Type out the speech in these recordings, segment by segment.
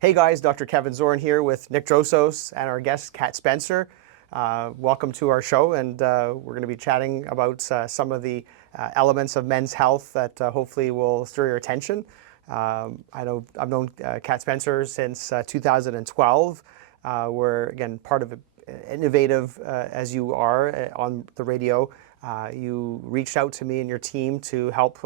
Hey guys, Dr. Kevin Zorn here with Nick Drossos and our guest, Kat Spencer. Welcome to our show, and we're going to be chatting about some of the elements of men's health that hopefully will stir your attention. I've known Kat Spencer since 2012. We're, again, part of innovative as you are on the radio. You reached out to me and your team to help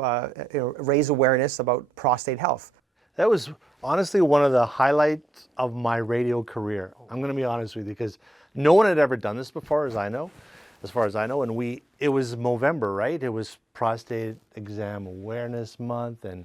raise awareness about prostate health. That was honestly one of the highlights of my radio career. I'm going to be honest with you, because no one had ever done this before, as far as I know. And it was Movember, right? It was Prostate Exam Awareness Month, and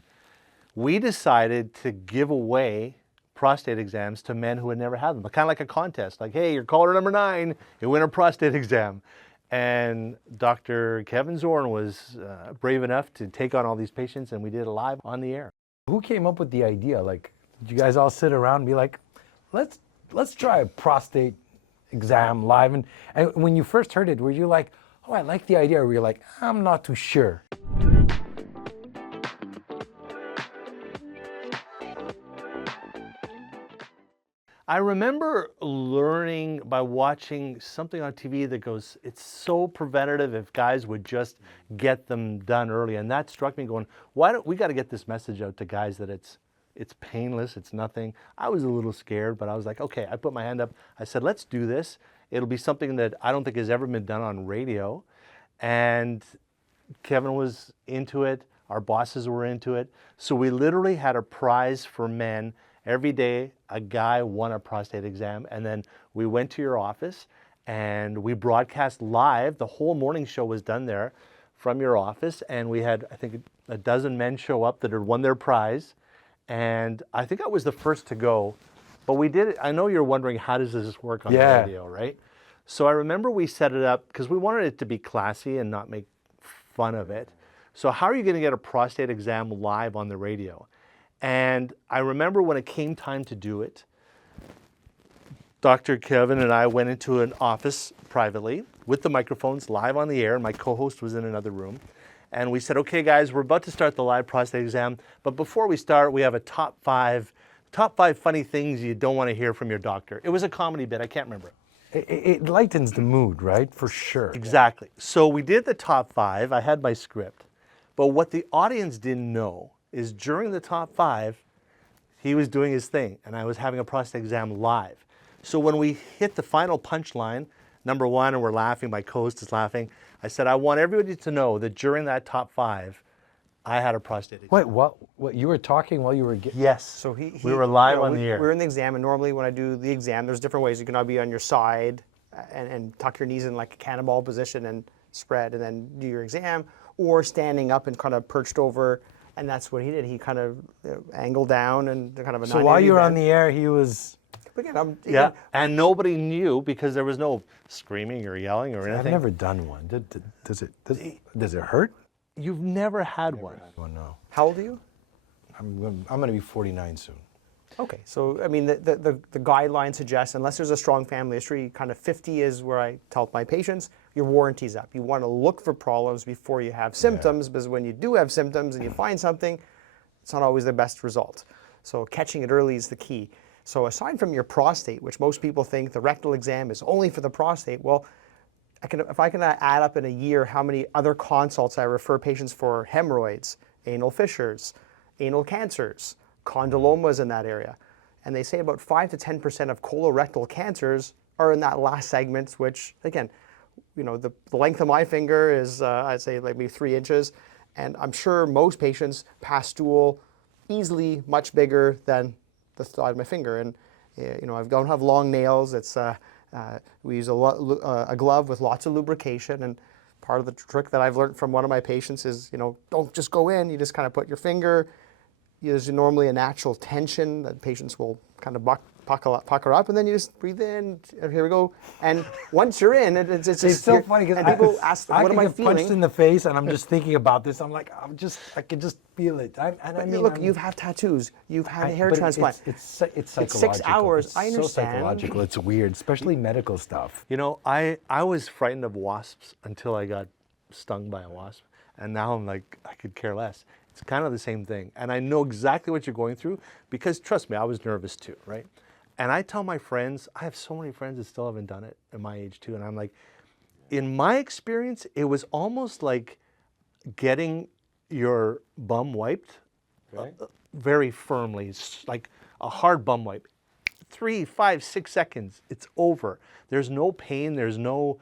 we decided to give away prostate exams to men who had never had them. Kind of like a contest, like, hey, you're caller number 9, you win a prostate exam. And Dr. Kevin Zorn was brave enough to take on all these patients, and we did it live on the air. Who came up with the idea? Like, did you guys all sit around and be like, let's try a prostate exam live? And when you first heard it, were you like, oh, I like the idea? Or were you like, I'm not too sure? I remember learning by watching something on TV that goes, it's so preventative if guys would just get them done early. And that struck me going, why don't we got to get this message out to guys that it's painless, it's nothing. I was a little scared, but I was like, okay, I put my hand up. I said, let's do this. It'll be something that I don't think has ever been done on radio. And Kevin was into it. Our bosses were into it. So we literally had a prize for men. Every day, a guy won a prostate exam, and then we went to your office and we broadcast live. The whole morning show was done there from your office, and we had, I think, a dozen men show up that had won their prize, and I think I was the first to go. But we did it. I know you're wondering, how does this work on the radio, right? So I remember we set it up because we wanted it to be classy and not make fun of it. So how are you going to get a prostate exam live on the radio? And I remember when it came time to do it, Dr. Kevin and I went into an office privately with the microphones live on the air, and my co-host was in another room. And we said, okay, guys, we're about to start the live prostate exam. But before we start, we have a top five funny things you don't want to hear from your doctor. It was a comedy bit. I can't remember. It lightens the mood, right? For sure. Exactly. So we did the top 5. I had my script. But what the audience didn't know is during the top 5, he was doing his thing, and I was having a prostate exam live. So when we hit the final punchline, number 1, and we're laughing, my co-host is laughing, I said, I want everybody to know that during that top 5, I had a prostate exam. Wait, what? You were talking while you were getting... Yes. So we were live on the air. We're in the exam, and normally when I do the exam, there's different ways. You can either be on your side and tuck your knees in like a cannonball position and spread and then do your exam, or standing up and kind of perched over. And that's what he did. He kind of angled down and kind of a 980 So while you were bend. On the air, he was... Yeah, and nobody knew because there was no screaming or yelling or anything. I've never done one. Does it hurt? You've never had one. Oh, no. How old are you? I'm going to be 49 soon. Okay, so I mean, the guidelines suggest, unless there's a strong family history, kind of 50 is where I tell my patients, your warranty's up. You want to look for problems before you have symptoms, because when you do have symptoms and you find something, it's not always the best result. So catching it early is the key. So aside from your prostate, which most people think the rectal exam is only for the prostate, well, if I can add up in a year how many other consults I refer patients for hemorrhoids, anal fissures, anal cancers, condylomas in that area. And they say about 5 to 10% of colorectal cancers are in that last segment, which, again, you know, the length of my finger is, I'd say, like maybe 3 inches. And I'm sure most patients pass stool easily much bigger than the side of my finger. And, you know, I don't have long nails. It's, we use a glove with lots of lubrication. And part of the trick that I've learned from one of my patients is, you know, don't just go in. You just kind of put your finger. There's normally a natural tension that patients will kind of pucker up, and then you just breathe in. Here we go. And once you're in, it's so funny because people ask, "What am I feeling?" Punched in the face, and I'm just thinking about this. I'm like, I can just feel it. I mean, look, you've had tattoos, you've had a hair transplant. It's psychological. It's 6 hours. It's I understand. so psychological. It's weird, especially medical stuff. You know, I was frightened of wasps until I got stung by a wasp, and now I'm like, I could care less. It's kind of the same thing. And I know exactly what you're going through because trust me, I was nervous too, right? And I tell my friends, I have so many friends that still haven't done it at my age too. And I'm like, in my experience, it was almost like getting your bum wiped very firmly. It's like a hard bum wipe. 3, 5, 6 seconds, it's over. There's no pain, there's no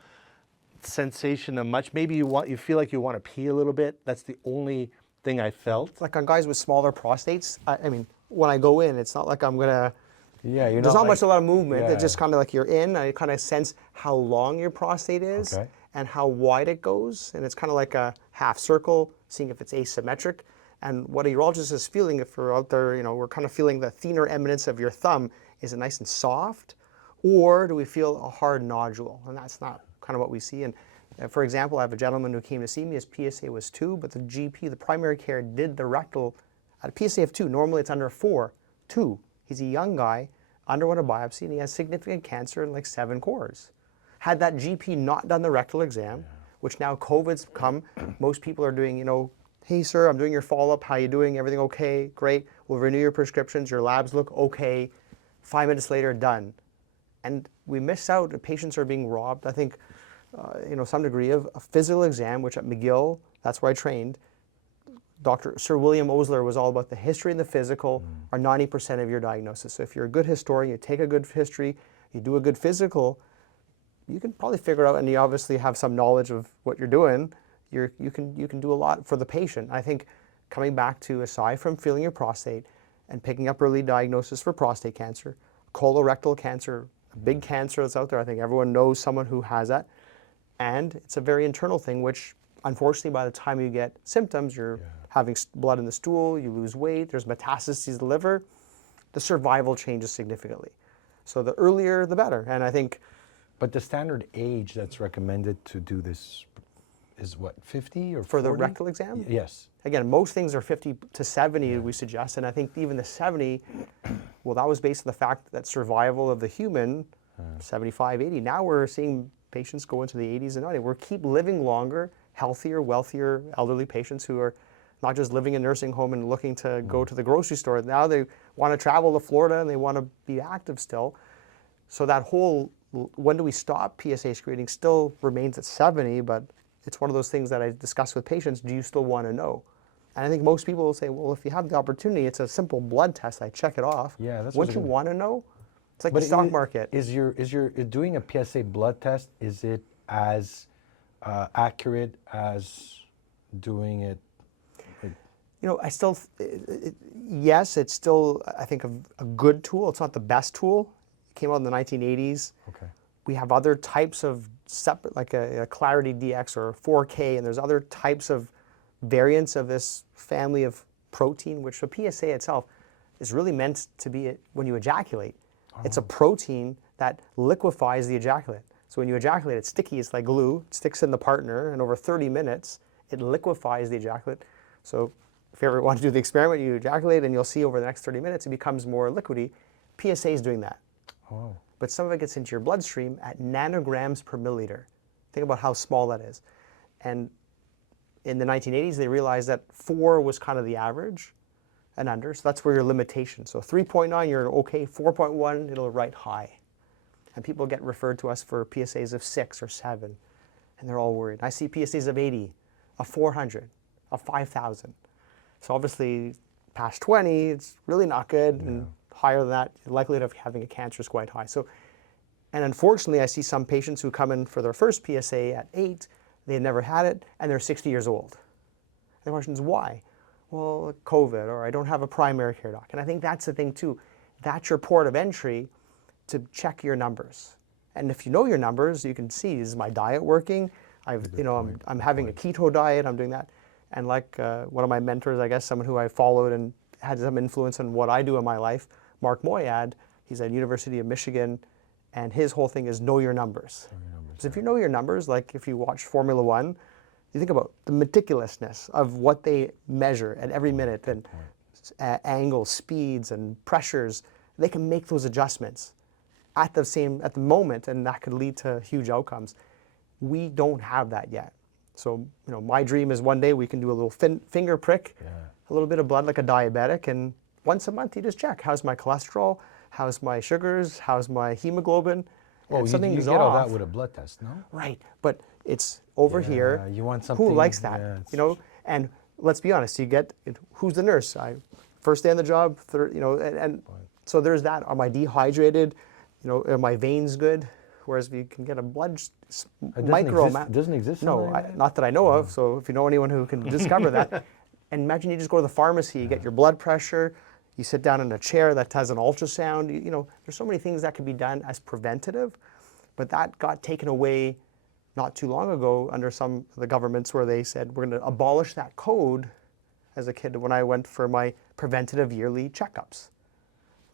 sensation of much. Maybe you feel like you want to pee a little bit. That's the only thing I felt. Like on guys with smaller prostates, I mean, when I go in, it's not like I'm gonna. Yeah, you're There's not not much a lot of movement. Yeah. It's just kind of like you're in. I kind of sense how long your prostate is Okay. and how wide it goes, and it's kind of like a half circle, seeing if it's asymmetric. And what a urologist is feeling, if we're out there, we're kind of feeling the thinner eminence of your thumb. Is it nice and soft, or do we feel a hard nodule? And that's not kind of what we see. And for example, I have a gentleman who came to see me. His PSA was 2, but the GP, the primary care, did the rectal at a PSA of 2. Normally it's under 4, 2. He's a young guy, underwent a biopsy, and he has significant cancer in like 7 cores. Had that GP not done the rectal exam, which now COVID's come, most people are doing, hey sir, I'm doing your follow-up, how you doing, everything okay, great, we'll renew your prescriptions, your labs look okay, 5 minutes later, done. And we miss out, patients are being robbed, I think, some degree of a physical exam, which at McGill, that's where I trained, Sir William Osler was all about the history and the physical are 90% of your diagnosis. So if you're a good historian, you take a good history, you do a good physical, you can probably figure out, and you obviously have some knowledge of what you're doing, you can do a lot for the patient. I think coming back to, aside from feeling your prostate and picking up early diagnosis for prostate cancer, colorectal cancer, a big cancer that's out there, I think everyone knows someone who has that. And it's a very internal thing, which unfortunately by the time you get symptoms, you're having blood in the stool, you lose weight, there's metastases to the liver, the survival changes significantly. So the earlier, the better. And I think... But the standard age that's recommended to do this is what, 50 or 40? For the rectal exam? Yes. Again, most things are 50 to 70, we suggest. And I think even the 70, well, that was based on the fact that survival of the human, 75, 80. Now we're seeing patients go into the 80s and 90s. We're keep living longer, healthier, wealthier elderly patients who are not just living in a nursing home and looking to go to the grocery store. Now they want to travel to Florida and they want to be active still. So that whole, when do we stop PSA screening still remains at 70, but it's one of those things that I discuss with patients, do you still want to know? And I think most people will say, well, if you have the opportunity, it's a simple blood test, I check it off. Yeah, that's Once you want to know, it's like the stock market. Is doing a PSA blood test, is it as accurate as doing it? I still, yes, it's still, I think, a good tool. It's not the best tool. It came out in the 1980s. Okay. We have other types of separate, like a Clarity DX or 4K, and there's other types of variants of this family of protein, which the PSA itself is really meant to be when you ejaculate. It's a protein that liquefies the ejaculate. So when you ejaculate, it's sticky, it's like glue, it sticks in the partner, and over 30 minutes, it liquefies the ejaculate. So if you ever want to do the experiment, you ejaculate, and you'll see over the next 30 minutes, it becomes more liquidy. PSA is doing that. Oh. But some of it gets into your bloodstream at nanograms per milliliter. Think about how small that is. And in the 1980s, they realized that 4 was kind of the average and under, so that's where your limitation. So 3.9, you're okay, 4.1, it'll write high. And people get referred to us for PSAs of 6 or 7, and they're all worried. I see PSAs of 80, of 400, of 5,000. So obviously, past 20, it's really not good, and higher than that, the likelihood of having a cancer is quite high. So, and unfortunately, I see some patients who come in for their first PSA at 8, they've never had it, and they're 60 years old. And the question is why? Well, COVID, or I don't have a primary care doc. And I think that's the thing too. That's your port of entry to check your numbers. And if you know your numbers, you can see, is my diet working? I'm having a keto diet, I'm doing that. And like one of my mentors, I guess, someone who I followed and had some influence on what I do in my life, Mark Moyad, he's at University of Michigan, and his whole thing is know your numbers. Because if you know your numbers, like if you watch Formula One, you think about the meticulousness of what they measure at every minute, and angles, speeds, and pressures, they can make those adjustments at the moment, and that could lead to huge outcomes. We don't have that yet. So, my dream is one day we can do a little finger prick, a little bit of blood like a diabetic, and once a month you just check, how's my cholesterol, how's my sugars, how's my hemoglobin. Oh, If something's you get all off, that with a blood test, no? right, but it's over here. You want something. Who likes that? Yeah, And let's be honest, who's the nurse? First day on the job, third, and so there's that. Am I dehydrated? Are my veins good? Whereas if you can get a blood micro amount. It doesn't exist. No, not that I know of. So if you know anyone who can discover that, and imagine you just go to the pharmacy, you get your blood pressure, you sit down in a chair that has an ultrasound. There's so many things that can be done as preventative, but that got taken away not too long ago under some of the governments where they said we're going to abolish that code as a kid when I went for my preventative yearly checkups,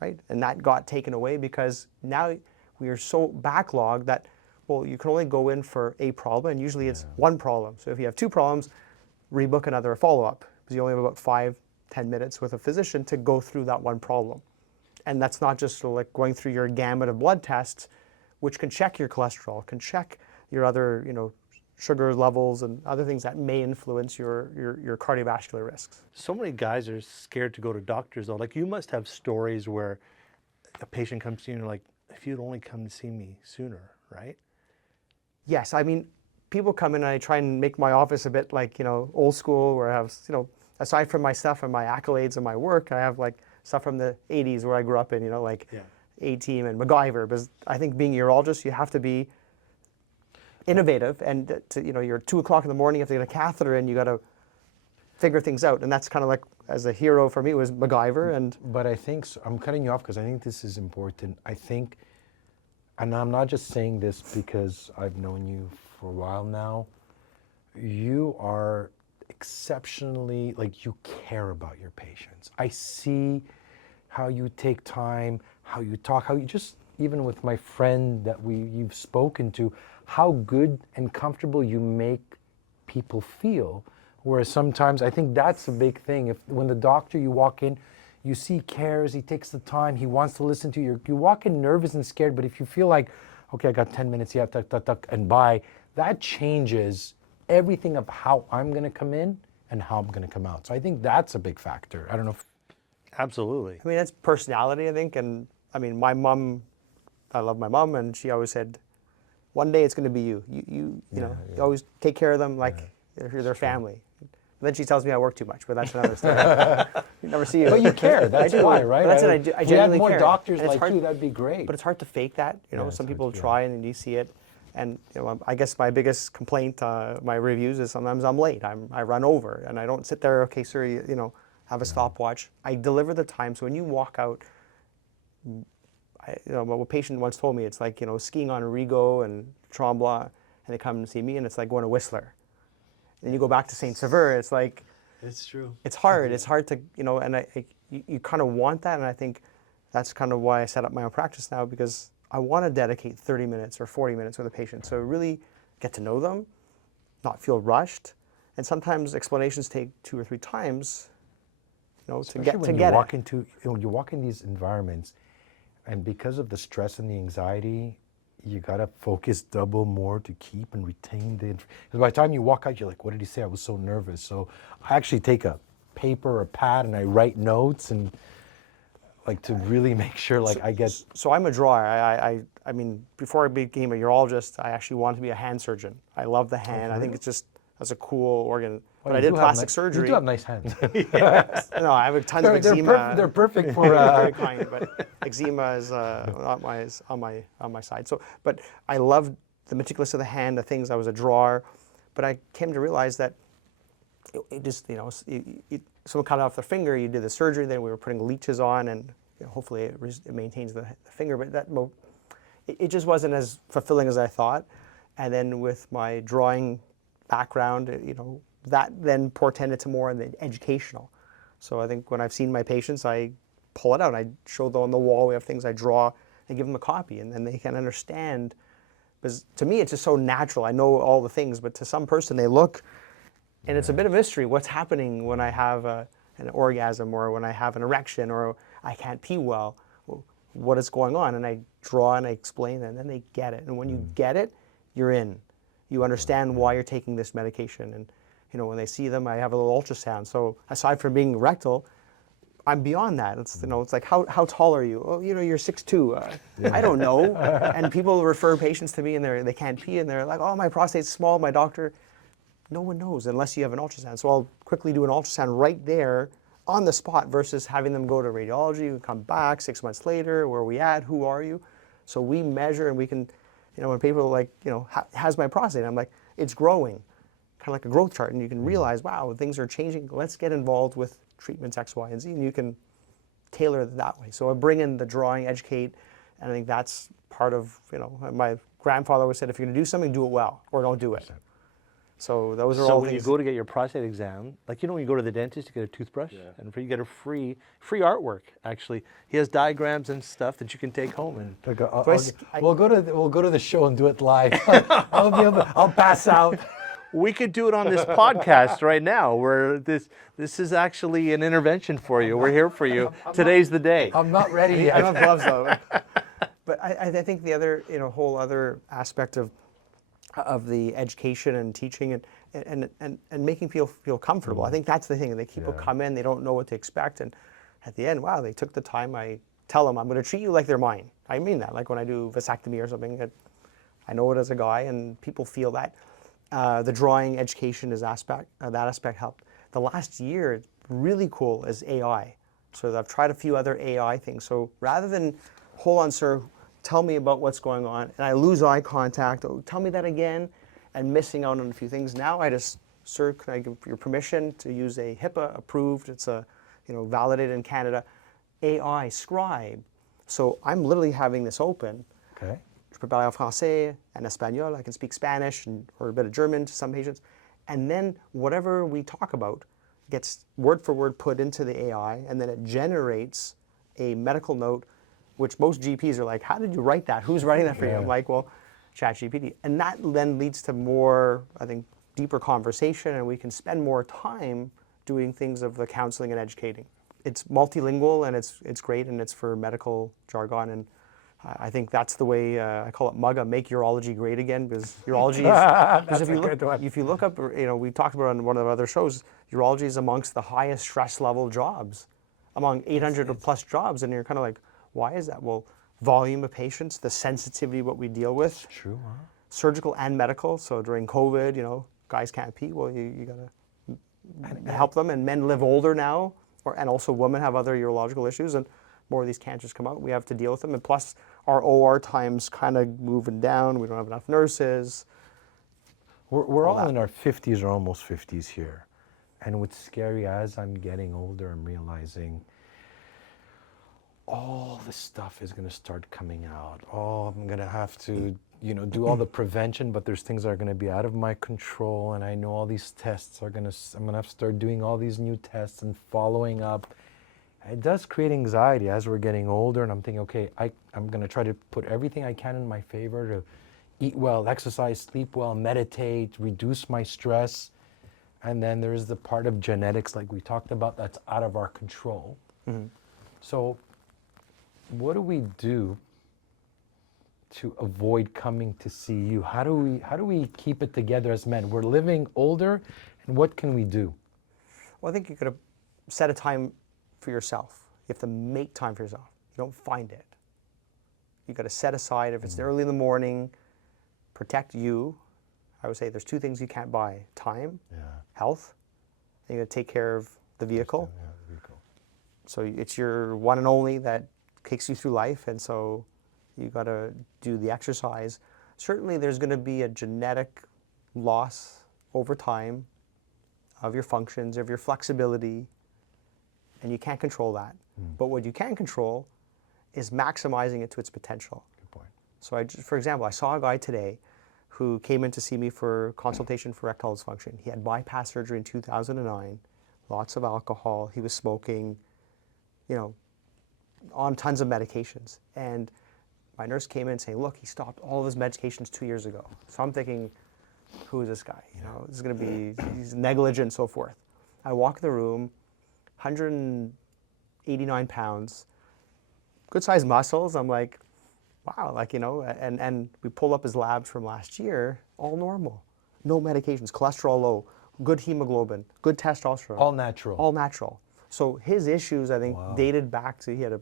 right? And that got taken away because now we are so backlogged that, well, you can only go in for a problem, and usually it's one problem. So if you have two problems, rebook another follow-up because you only have about 5-10 minutes with a physician to go through that one problem. And that's not just like going through your gamut of blood tests, which can check your cholesterol, can check your other, sugar levels and other things that may influence your cardiovascular risks. So many guys are scared to go to doctors though. Like you must have stories where a patient comes to you and you're like, if you'd only come to see me sooner, right? Yes, I mean, people come in and I try and make my office a bit like, old school where I have, aside from my stuff and my accolades and my work, I have like stuff from the 80s where I grew up in, A-Team and MacGyver. Because I think being a urologist, you have to be innovative, and you're 2 o'clock in the morning, you have to get a catheter in, you got to figure things out. And that's kind of like, as a hero for me was MacGyver. And But I think, I'm cutting you off because I think this is important. I think, and I'm not just saying this because I've known you for a while now, you are exceptionally, like, you care about your patients. I see how you take time, how you talk, how you just, even with my friend that you've spoken to, how good and comfortable you make people feel. Whereas sometimes I think that's a big thing. When the doctor, you walk in, you see cares, he takes the time, he wants to listen to you. You walk in nervous and scared, but if you feel like, okay, I got 10 minutes, yeah, tuck, tuck, tuck, and bye, that changes everything of how I'm going to come in and how I'm going to come out. So I think that's a big factor. I don't know if... Absolutely. I mean, that's personality, I think. And I mean, my mom, I love my mom, and she always said, one day it's going to be you. You always take care of them like you're their family. And then she tells me I work too much, but that's another story. You never see it. But you care. That's why, right? But that's it. I genuinely care. If we had more doctors like you, that'd be great. But it's hard to fake that. Some people hard, try and you see it. And I guess my biggest complaint, my reviews, is sometimes I'm late. I run over, and I don't sit there. Okay, sir, have a stopwatch. I deliver the time. So when you walk out, a patient once told me it's like skiing on Rigaud and Tremblant, and they come and see me, and it's like going to Whistler. And then you go back to Saint Sever. It's like It's true. it's hard. It's hard to and you kind of want that, and I think that's kind of why I set up my own practice now, because I want to dedicate 30 minutes or 40 minutes with a patient. So really get to know them, not feel rushed. And sometimes explanations take 2 or 3 times, to get it. You walk in these environments, and because of the stress and the anxiety, you gotta focus double more to keep and retain the. Because by the time you walk out, you're like, "What did he say? I was so nervous." So I actually take a paper or a pad and I write notes and like to really make sure I get. So I'm a drawer. I mean, before I became a urologist, I actually wanted to be a hand surgeon. I love the hand. I think it's just that's a cool organ. But I did plastic surgery. You do have nice hands. No, I have tons of eczema. They're perfect for. Very kind, but eczema is not on my side. So, but I loved the meticulous of the hand, the things. I was a drawer, but I came to realize that it just someone cut off their finger. You did the surgery, then we were putting leeches on, and hopefully it maintains the finger. But it just wasn't as fulfilling as I thought. And then with my drawing background, that then portended to more in the educational. So I think when I've seen my patients, I pull it out. I show them on the wall. We have things I draw. I give them a copy, and then they can understand. Because to me, it's just so natural. I know all the things, but to some person, they look, and it's a bit of mystery. What's happening when I have an orgasm, or when I have an erection, or I can't pee well? What is going on? And I draw and I explain, and then they get it. And when you get it, you're in. You understand why you're taking this medication. And, you know, when they see them, I have a little ultrasound. So aside from being rectal, I'm beyond that. It's, you know, it's like, how tall are you? Oh, you know, you're 6'2". I don't know. And people refer patients to me and they can't pee and they're like, oh, my prostate's small, my doctor. No one knows unless you have an ultrasound. So I'll quickly do an ultrasound right there on the spot versus having them go to radiology and come back 6 months later. Where are we at? Who are you? So we measure and we can, you know, when people are like, you know, how's my prostate? I'm like, it's growing, kind of like a growth chart. And you can realize, wow, things are changing. Let's get involved with treatments X, Y, and Z. And you can tailor it that way. So I bring in the drawing, educate, and I think that's part of, you know, my grandfather always said, if you're going to do something, do it well or don't do it. So those are So all when things. you go to get your prostate exam, like, you know, when you go to the dentist, you get a toothbrush, and you get a free artwork. Actually, he has diagrams and stuff that you can take home. And Like, We'll we'll go to the show and do it live. I'll pass out. we could do it on this podcast right now, where this is actually an intervention for you. We're here for you. Today's the day. I'm not ready I yet. don't have gloves though. But I think the other, you know, whole other aspect of the education and teaching and making people feel comfortable. I think that's the thing. People come in, they don't know what to expect, and at the end, wow, they took the time. I tell them, I'm going to treat you like they're mine. I mean that. Like when I do vasectomy or something, I know it as a guy, and people feel that. The drawing education is that aspect helped. The last year, really cool, is AI. So I've tried a few other AI things. So rather than, hold on, sir, tell me about what's going on, and I lose eye contact, oh, tell me that again, and missing out on a few things. Now I just, sir, can I give your permission to use a HIPAA approved, it's a, you know, validated in Canada, AI scribe. So I'm literally having this open. Okay. Je peux parler en français and espagnol. I can speak Spanish or a bit of German to some patients. And then whatever we talk about gets word for word put into the AI, and then it generates a medical note, which most GPs are like, how did you write that? Who's writing that for you? I'm like, well, ChatGPT. And that then leads to more, I think, deeper conversation, and we can spend more time doing things of the counseling and educating. It's multilingual, and it's great, and it's for medical jargon. And I think that's the way, I call it MUGA, make urology great again, because urology is, because if you look up, you know, we talked about on one of the other shows, urology is amongst the highest stress level jobs, among 800 plus jobs, and you're kind of like, why is that? Well, volume of patients, the sensitivity of what we deal with. True, huh? Surgical and medical. So during COVID, you know, guys can't pee. Well, you gotta help them. And men live older now, and also women have other urological issues, and more of these cancers come out. We have to deal with them. And plus, our OR time's kind of moving down. We don't have enough nurses. We're all in our 50s or almost 50s here. And what's scary, as I'm getting older, I'm realizing all the stuff is going to start coming out. Oh, I'm going to have to, you know, do all the prevention, but there's things that are going to be out of my control, and I know all these tests are going to, I'm going to have to start doing all these new tests and following up. It does create anxiety as we're getting older, and I'm thinking, okay, I'm going to try to put everything I can in my favor to eat well, exercise, sleep well, meditate, reduce my stress. And then there's the part of genetics, like we talked about, that's out of our control. Mm-hmm. So what do we do to avoid coming to see you? How do we keep it together as men? We're living older, and what can we do? Well, I think you could set a time for yourself. You have to make time for yourself. You don't find it. You got to set aside, if it's early in the morning, protect you. I would say there's two things you can't buy: time, health. And you got to take care of the vehicle. The vehicle. So it's your one and only that takes you through life, and so you got to do the exercise. Certainly there's going to be a genetic loss over time of your functions, of your flexibility, and you can't control that. But what you can control is maximizing it to its potential. Good point. So for example, I saw a guy today who came in to see me for consultation for erectile dysfunction. He had bypass surgery in 2009, lots of alcohol, he was smoking, you know, on tons of medications. And my nurse came in saying, look, he stopped all of his medications 2 years ago. So I'm thinking, who is this guy? You know, this is going to be, he's negligent and so forth. I walk in the room, 189 pounds, good sized muscles. I'm like, wow, like, you know, and we pull up his labs from last year, all normal. No medications, cholesterol low, good hemoglobin, good testosterone. All natural. All natural. So his issues, I think, dated back to, he had a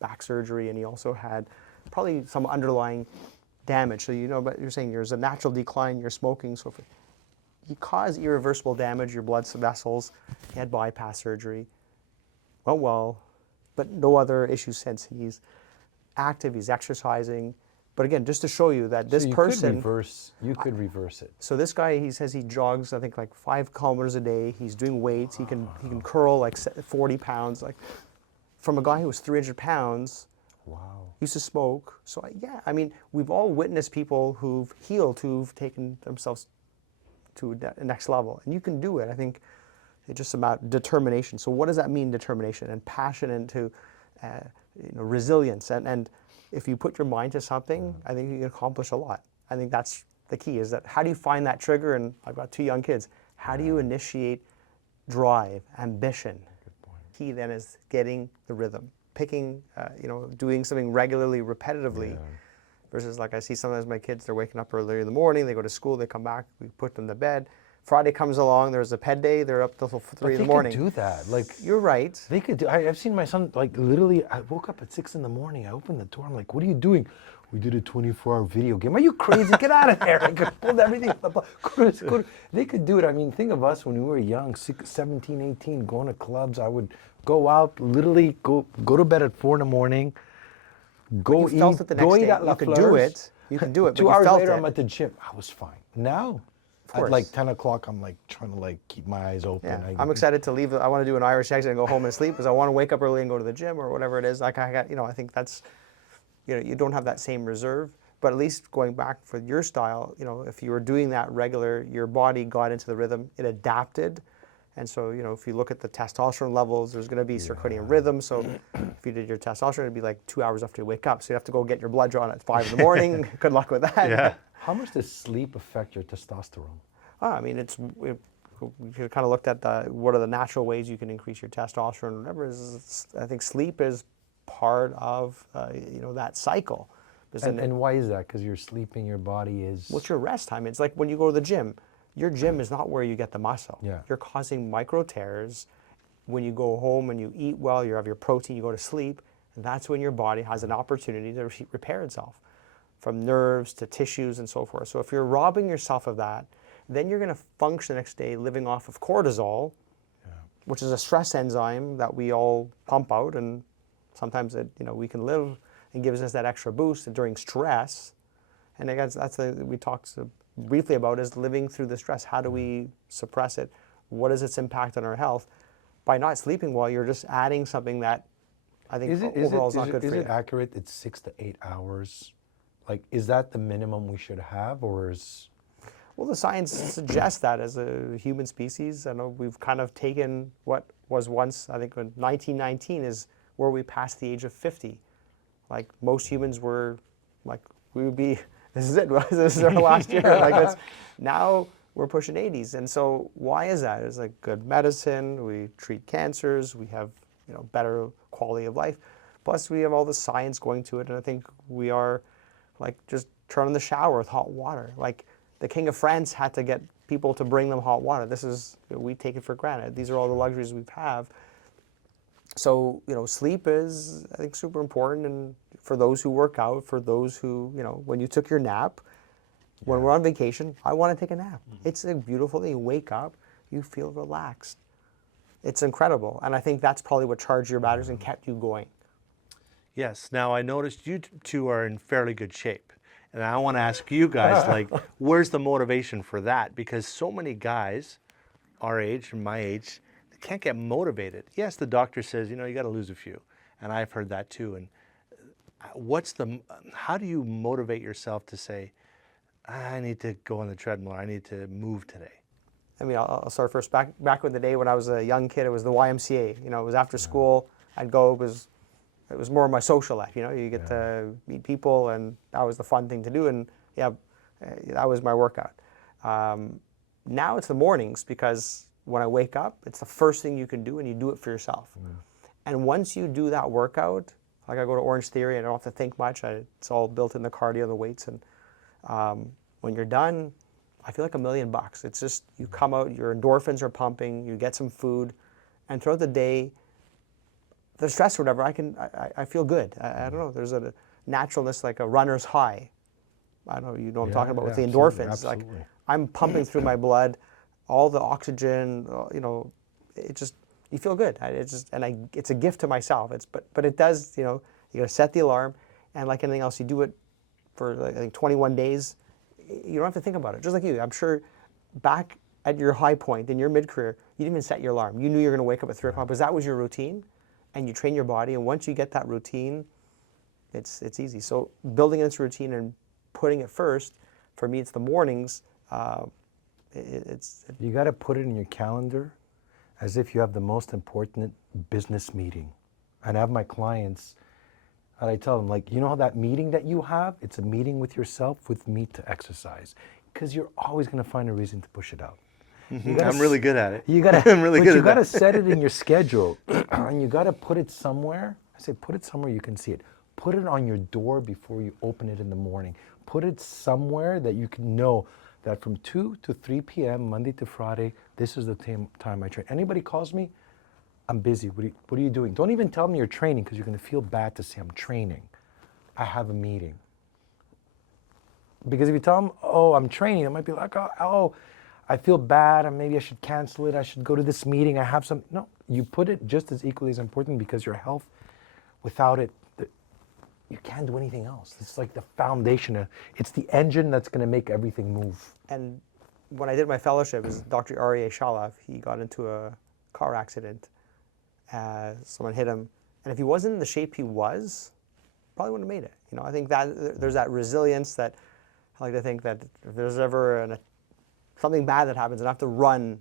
back surgery, and he also had probably some underlying damage. So but you're saying there's a natural decline, you're smoking, so forth. You cause irreversible damage, your blood vessels. He had bypass surgery. Went well, but no other issues since. He's active, he's exercising. But again, just to show you that this person... You could reverse it. So this guy, he says he jogs, I think, like 5 kilometers a day. He's doing weights. He can curl like 40 pounds. Like, from a guy who was 300 pounds, used to smoke. So yeah, I mean, we've all witnessed people who've healed, who've taken themselves to the next level. And you can do it. I think it's just about determination. So what does that mean, determination and passion, into resilience? And if you put your mind to something, I think you can accomplish a lot. I think that's the key, is that how do you find that trigger? And I've got 2 young kids. How do you initiate drive, ambition? Good point. Key then is getting the rhythm, picking, doing something regularly, repetitively, versus like I see sometimes my kids, they're waking up early in the morning, they go to school, they come back, we put them to bed. Friday comes along, there's a ped day, they're up till 3 in the morning. They could do that. Like, you're right. They could do. I've seen my son, like, literally, I woke up at 6 in the morning, I opened the door, I'm like, what are you doing? We did a 24-hour video game. Are you crazy? Get out of there. I could pull everything up. They could do it. I mean, think of us when we were young, 17, 18, going to clubs. I would go out, literally go to bed at 4 in the morning, go eat, felt it the next go day. eat at La You could do it. You can do it, 2 but you hours felt later, it. I'm at the gym. I was fine. Now, at like 10 o'clock, I'm like trying to like keep my eyes open. Yeah. I'm excited to leave. I want to do an Irish exit and go home and sleep, because I want to wake up early and go to the gym or whatever it is. Like I think that's, you don't have that same reserve. But at least going back for your style, if you were doing that regular, your body got into the rhythm, it adapted. And so, if you look at the testosterone levels, there's going to be circadian rhythm. So if you did your testosterone, it'd be like 2 hours after you wake up. So you have to go get your blood drawn at 5 in the morning. Good luck with that. Yeah. How much does sleep affect your testosterone? I mean, we kind of looked at what are the natural ways you can increase your testosterone. Whatever I think sleep is part of that cycle. And why is that? Because you're sleeping, your body is... What's your rest time? It's like when you go to the gym. Your gym is not where you get the muscle. Yeah. You're causing micro tears. When you go home and you eat well, you have your protein, you go to sleep, and that's when your body has an opportunity to repair itself, from nerves to tissues and so forth. So if you're robbing yourself of that, then you're going to function the next day living off of cortisol, which is a stress enzyme that we all pump out, and sometimes we can live and gives us that extra boost during stress. And I guess we talked briefly about is living through the stress. How do we suppress it? What is its impact on our health? By not sleeping well, you're just adding something that I think overall is not good for you. Is it accurate it's 6 to 8 hours? Like, is that the minimum we should have, or is... Well, the science suggests that as a human species. I know we've kind of taken what was once, I think in 1919 is where we passed the age of 50. Like most humans were, like we would be, this is it, this is our last year. Like now we're pushing 80s. And so why is that? It's like good medicine, we treat cancers, we have better quality of life. Plus we have all the science going to it. And I think we are like just turn on the shower with hot water. Like the King of France had to get people to bring them hot water. This is, we take it for granted. These are all the luxuries we have. So, sleep is, I think, super important. And for those who work out, for those who, when you took your nap, when we're on vacation, I want to take a nap. Mm-hmm. It's a beautiful thing. You wake up, you feel relaxed. It's incredible. And I think that's probably what charged your batteries and kept you going. Yes. Now, I noticed you two are in fairly good shape. And I want to ask you guys, like, where's the motivation for that? Because so many guys, our age and my age, can't get motivated. Yes, the doctor says, you got to lose a few. And I've heard that too. And how do you motivate yourself to say, I need to go on the treadmill, I need to move today? I mean, I'll start first. Back in the day when I was a young kid, it was the YMCA. It was after school, I'd go, it was more of my social life. You get to meet people, and that was the fun thing to do. And that was my workout. Now it's the mornings, because when I wake up, it's the first thing you can do, and you do it for yourself. Mm. And once you do that workout, like I go to Orange Theory, I don't have to think much. It's all built in the cardio, the weights, and when you're done, I feel like $1,000,000. It's just, you come out, your endorphins are pumping, you get some food, and throughout the day, the stress or whatever, I feel good. I don't know, there's a naturalness, like a runner's high. I don't know, you know what I'm talking about with the endorphins. Absolutely. Like, I'm pumping through my blood, all the oxygen, you know, it just, you feel good. It's a gift to myself. But it does, you know, you gotta set the alarm, and like anything else, you do it for like, I think 21 days. You don't have to think about it. Just like you, I'm sure back at your high point in your mid-career, you didn't even set your alarm. You knew you were gonna wake up at 3 o'clock because that was your routine, and you train your body, and once you get that routine, it's easy. So building this routine and putting it first, for me, it's the mornings. You got to put it in your calendar as if you have the most important business meeting. And I have my clients, and I tell them, like, you know how that meeting that you have, it's a meeting with yourself, with me to exercise. Because you're always going to find a reason to push it out. I'm really good at it. You gotta, I'm really good you at gotta that. set it in your schedule, and you gotta put it somewhere. I say, put it somewhere you can see it. Put it on your door before you open it in the morning. Put it somewhere that you can know that from 2 to 3 p.m. Monday to Friday, this is the time I train. Anybody calls me, I'm busy. What are you doing? Don't even tell me you're training, because you're gonna feel bad to say I'm training. I have a meeting. Because if you tell them, oh, I'm training, it might be like, oh, I feel bad, and maybe I should cancel it. I should go to this meeting. I have some. No, you put it just as equally as important, because your health, without it, you can't do anything else. It's like the foundation. It's the engine that's going to make everything move. And when I did my fellowship, is Dr. Aryeh Shalov. He got into a car accident. Someone hit him, and if he wasn't in the shape he was, probably wouldn't have made it. You know, I think that there's that resilience that I like to think that if there's ever something bad that happens and I have to run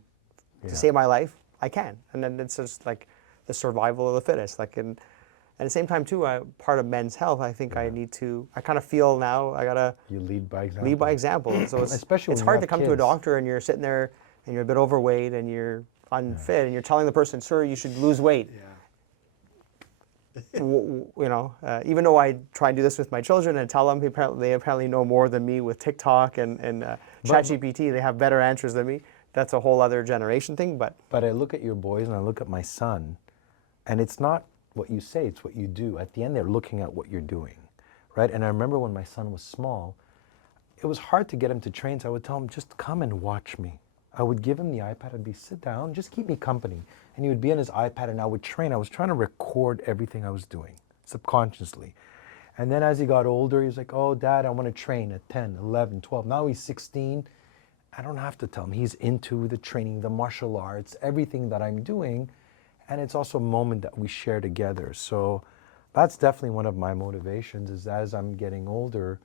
to save my life, I can. And then it's just like the survival of the fittest. Like, and at the same time too, part of men's health, I think I kind of feel now I gotta You lead by example. lead by example. So Especially it's when you hard have to come to a kids. doctor and you're sitting there and you're a bit overweight and you're unfit and you're telling the person, sir, you should lose weight. You know, even though I try and do this with my children and tell them, they apparently know more than me with TikTok and ChatGPT. They have better answers than me. That's a whole other generation thing. But I look at your boys and I look at my son, and it's not what you say, it's what you do. At the end, they're looking at what you're doing, right? And I remember when my son was small, it was hard to get him to train, so I would tell him, just come and watch me. I would give him the iPad, I'd be, sit down, just keep me company. And he would be on his iPad and I would train. I was trying to record everything I was doing, subconsciously. And then as he got older, he was like, oh, Dad, I want to train at 10, 11, 12. Now he's 16. I don't have to tell him. He's into the training, the martial arts, everything that I'm doing. And it's also a moment that we share together. So that's definitely one of my motivations, is as I'm getting older,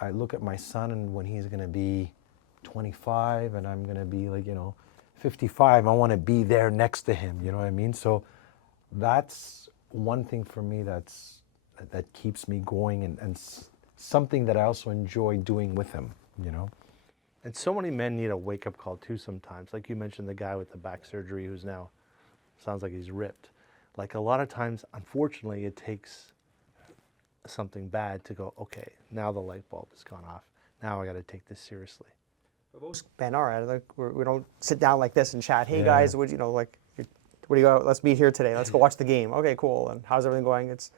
I look at my son, and when he's going to be 25 and I'm going to be 55, I want to be there next to him, you know what I mean? So that's one thing for me that keeps me going, and something that I also enjoy doing with him, you know? And so many men need a wake-up call too sometimes. Like you mentioned, the guy with the back surgery who's now, sounds like he's ripped. Like a lot of times, unfortunately, it takes something bad to go, okay, now the light bulb has gone off. Now I got to take this seriously. most men are. Like, we don't sit down like this and chat. Hey guys, what do you go? Let's meet here today. Let's go watch the game. Okay, cool. And how's everything going? It's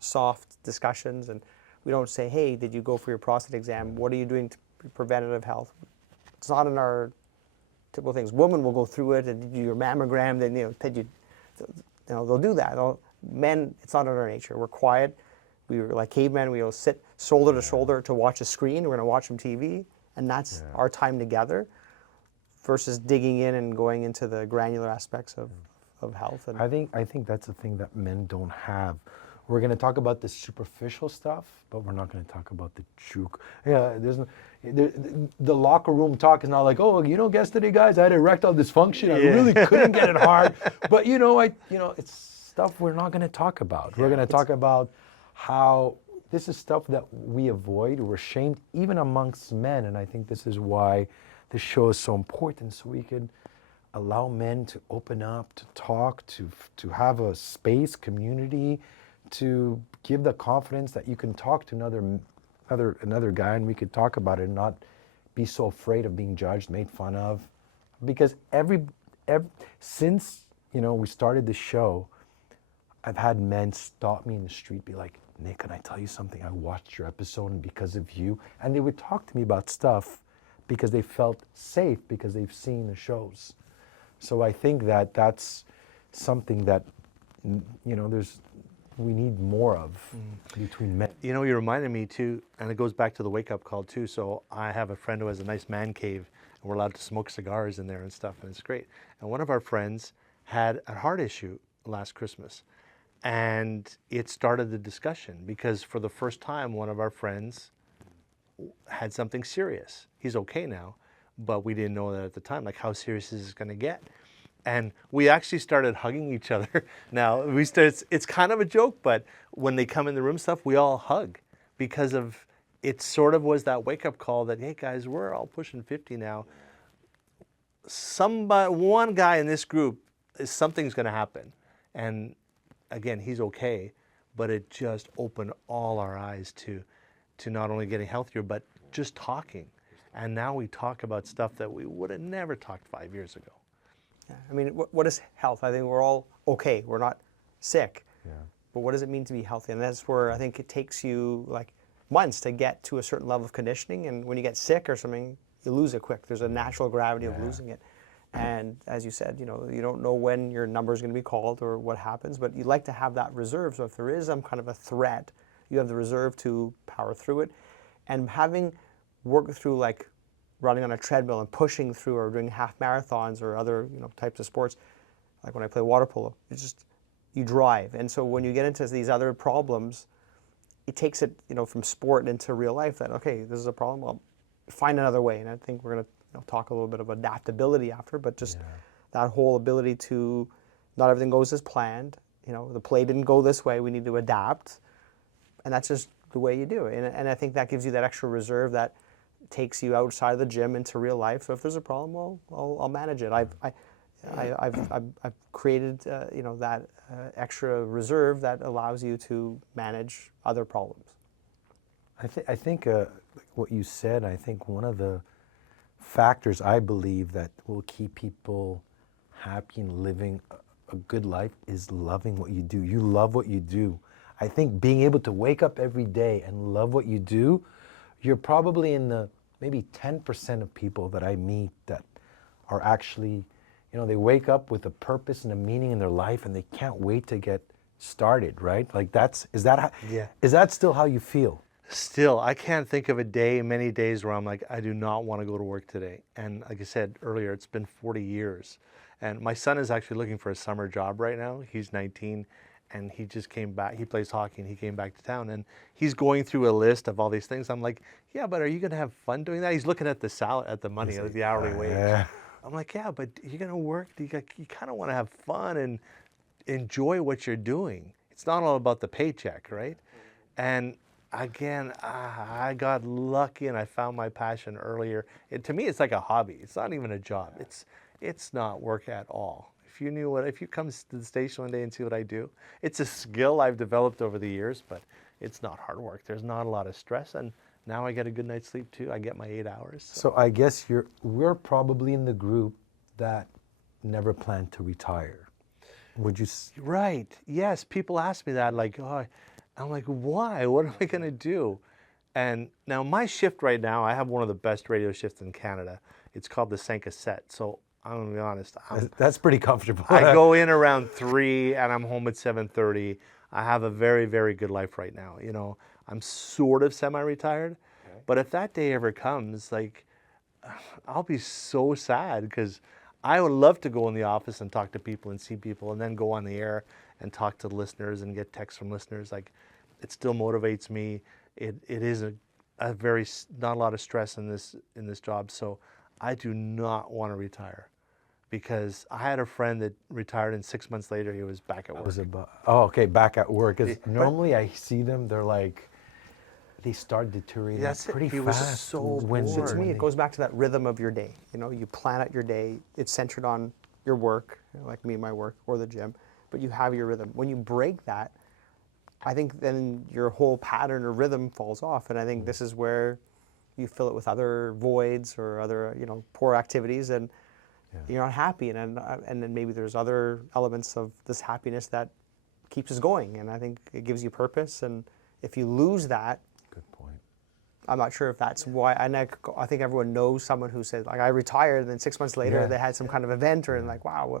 soft discussions, and we don't say, hey, did you go for your prostate exam? What are you doing to preventative health? It's not in our typical things. Women will go through it and do your mammogram. Then they'll do that. Men, it's not in our nature. We're quiet. We were like cavemen. We'll sit shoulder to shoulder to watch a screen. We're going to watch some TV, and that's our time together, versus digging in and going into the granular aspects of health. And I think that's the thing that men don't have. We're going to talk about the superficial stuff, but we're not going to talk about the true. Yeah, the locker room talk is not like, oh, yesterday, guys, I had erectile dysfunction. I really couldn't get it hard. But it's stuff we're not going to talk about. We're going to talk about how this is stuff that we avoid. We're shamed even amongst men, and I think this is why this show is so important, so we can allow men to open up, to talk, to have a space, community, to give the confidence that you can talk to another guy and we could talk about it and not be so afraid of being judged, made fun of, because since we started the show, I've had men stop me in the street, be like, Nick, can I tell you something? I watched your episode and because of you, and they would talk to me about stuff because they felt safe because they've seen the shows. So I think that that's something that we need more of between men. You reminded me too, and it goes back to the wake-up call too. So I have a friend who has a nice man cave, and we're allowed to smoke cigars in there and stuff, and it's great. And one of our friends had a heart issue last Christmas, and it started the discussion because for the first time, one of our friends had something serious. He's okay now, but we didn't know that at the time, like how serious is this going to get? And we actually started hugging each other. Now, it's kind of a joke, but when they come in the room stuff, we all hug because of, it sort of was that wake-up call that, hey guys, we're all pushing 50 now. One guy in this group, something's going to happen. And again, he's okay, but it just opened all our eyes to not only getting healthier, but just talking. And now we talk about stuff that we would have never talked 5 years ago. Yeah. I mean, what is health? I think we're all okay. We're not sick. Yeah. But what does it mean to be healthy? And that's where I think it takes you like months to get to a certain level of conditioning. And when you get sick or something, you lose it quick. There's a natural gravity of losing it. And as you said, you don't know when your number is going to be called or what happens, but you'd like to have that reserve. So if there is some kind of a threat, you have the reserve to power through it. And having worked through like running on a treadmill and pushing through or doing half marathons or other types of sports, like when I play water polo, it's just, you drive. And so when you get into these other problems, it takes it from sport into real life that, okay, this is a problem, well, find another way. And I think we're going to talk a little bit of adaptability after, but just that whole ability to, not everything goes as planned. The play didn't go this way, we need to adapt. And that's just the way you do it. And I think that gives you that extra reserve that takes you outside of the gym into real life. So if there's a problem, well, I'll manage it. I've created that extra reserve that allows you to manage other problems. I think what you said, I think one of the factors I believe that will keep people happy and living a good life is loving what you do. You love what you do. I think being able to wake up every day and love what you do, you're probably in the maybe 10% of people that I meet that are actually, they wake up with a purpose and a meaning in their life and they can't wait to get started, right? Like is that still how you feel? Still, I can't think of many days where I'm like, I do not want to go to work today. And like I said earlier, it's been 40 years. And my son is actually looking for a summer job right now. He's 19 and he just came back. He plays hockey and he came back to town and he's going through a list of all these things. I'm like, yeah, but are you going to have fun doing that? He's looking at the money, the hourly wage. Yeah. I'm like, yeah, but you're going to work. You kind of want to have fun and enjoy what you're doing. It's not all about the paycheck, right? And again, I got lucky and I found my passion earlier. To me, it's like a hobby. It's not even a job. It's not work at all. If you come to the station one day and see what I do, it's a skill I've developed over the years, but it's not hard work. There's not a lot of stress, and now I get a good night's sleep too. I get my 8 hours. So I guess we're probably in the group that never planned to retire. Would you? Right. Yes. People ask me that, like, oh, I'm like, why? What am I going to do? And now my shift right now, I have one of the best radio shifts in Canada. It's called the 5 à 7. So I'm going to be honest. That's pretty comfortable. I go in around 3 and I'm home at 7:30. I have a very, very good life right now. I'm sort of semi-retired, but if that day ever comes, like, I'll be so sad because I would love to go in the office and talk to people and see people and then go on the air and talk to listeners and get texts from listeners. Like, it still motivates me. It is a very, not a lot of stress in this job. So I do not want to retire because I had a friend that retired and 6 months later he was back at work. Back at work. Because normally I see them, they're like, they start deteriorating pretty fast. Was so bored. So to me, it goes back to that rhythm of your day. You plan out your day. It's centered on your work, like me, my work, or the gym. But you have your rhythm. When you break that, I think then your whole pattern or rhythm falls off. And I think this is where you fill it with other voids or other, poor activities, and you're not happy. And then maybe there's other elements of this happiness that keeps us going. And I think it gives you purpose. And if you lose that, Good point. I'm not sure if that's why. And I think everyone knows someone who said, like, I retired, and then 6 months later Yeah. they had some kind of event, or like, wow,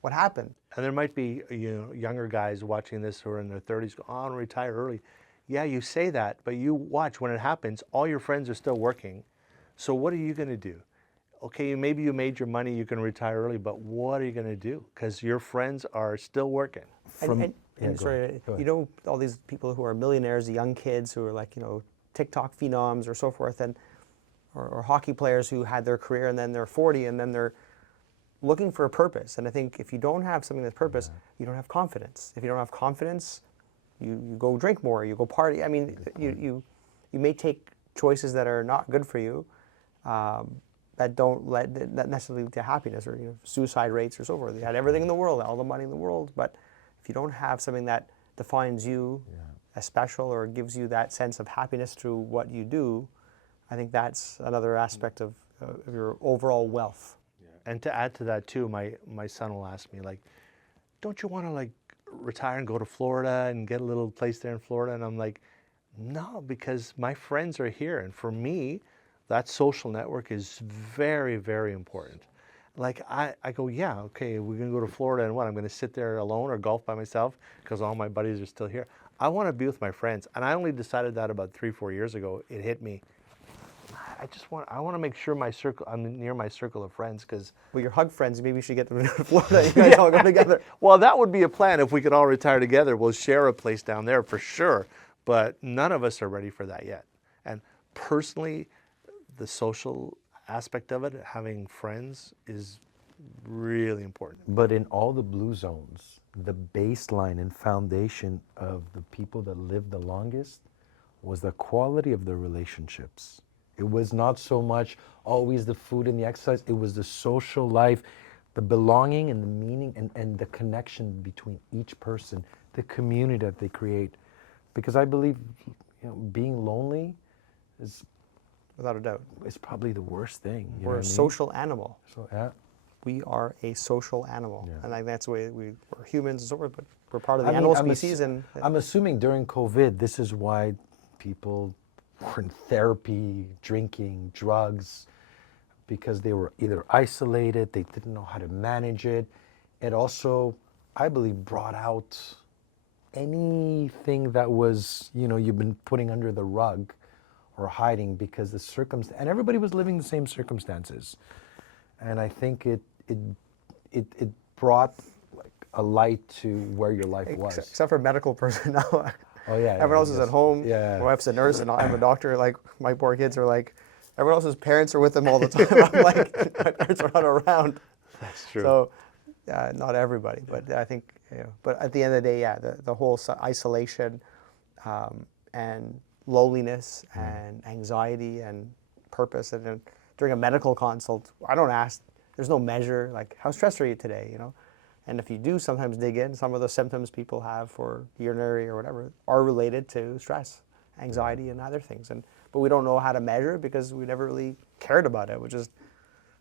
what happened? And there might be younger guys watching this who are in their 30s go, oh, I want to retire early. Yeah, you say that, but you watch when it happens, all your friends are still working. So what are you going to do? Okay, maybe you made your money, you can retire early, but what are you going to do? Because your friends are still working. And sorry, all these people who are millionaires, the young kids who are like, TikTok phenoms or so forth, and or hockey players who had their career and then they're 40 and then they're looking for a purpose. And I think if you don't have something that's purpose, you don't have confidence. If you don't have confidence, you go drink more, you go party. I mean, you may take choices that are not good for you, that don't that necessarily lead to happiness, or suicide rates or so forth. You had everything in the world, all the money in the world, but if you don't have something that defines you as special or gives you that sense of happiness through what you do, I think that's another aspect of your overall wealth. And to add to that too, my son will ask me, like, don't you want to like retire and go to Florida and get a little place there in Florida? And I'm like, no, because my friends are here. And for me, that social network is very, very important. Like I go, yeah, okay, we're gonna go to Florida, and what, I'm gonna sit there alone or golf by myself because all my buddies are still here. I want to be with my friends. And I only decided that about 3-4 years ago. It hit me. I want to make sure I'm near my circle of friends, because Well, your hug friends, maybe you should get them to Florida. You guys all go together. well, that would be a plan if we could all retire together. We'll share a place down there for sure, but none of us are ready for that yet. And personally, the social aspect of it, having friends, is really important. But in all the blue zones, the baseline and foundation of the people that lived the longest was the quality of the relationships. It was not so much always the food and the exercise, it was the social life, the belonging and the meaning and the connection between each person, the community that they create. Because I believe being lonely is, Without a doubt. is probably the worst thing. You know We're what a I mean? social animal. So, yeah. We are a social animal. Yeah. And I think that's the way we're humans and so forth, but we're part of the I mean, animal I'm species. I'm assuming during COVID, this is why people were in therapy, drinking, drugs, because they were either isolated, they didn't know how to manage it. It also, I believe, brought out anything that was, you've been putting under the rug or hiding, because the circumstance, and everybody was living the same circumstances. And I think it brought like a light to where your life was. Except for medical personnel. Oh yeah. Everyone else is at home. Yeah. My wife's a nurse and I'm a doctor. Like, my poor kids are like, everyone else's parents are with them all the time. I'm like, my parents are not around. That's true. So, not everybody, but I think, but at the end of the day, the whole isolation and loneliness and anxiety and purpose. And then during a medical consult, I don't ask, there's no measure, like, how stressed are you today, And if you do sometimes dig in, some of the symptoms people have for urinary or whatever are related to stress, anxiety, and other things. But we don't know how to measure it because we never really cared about it, which is,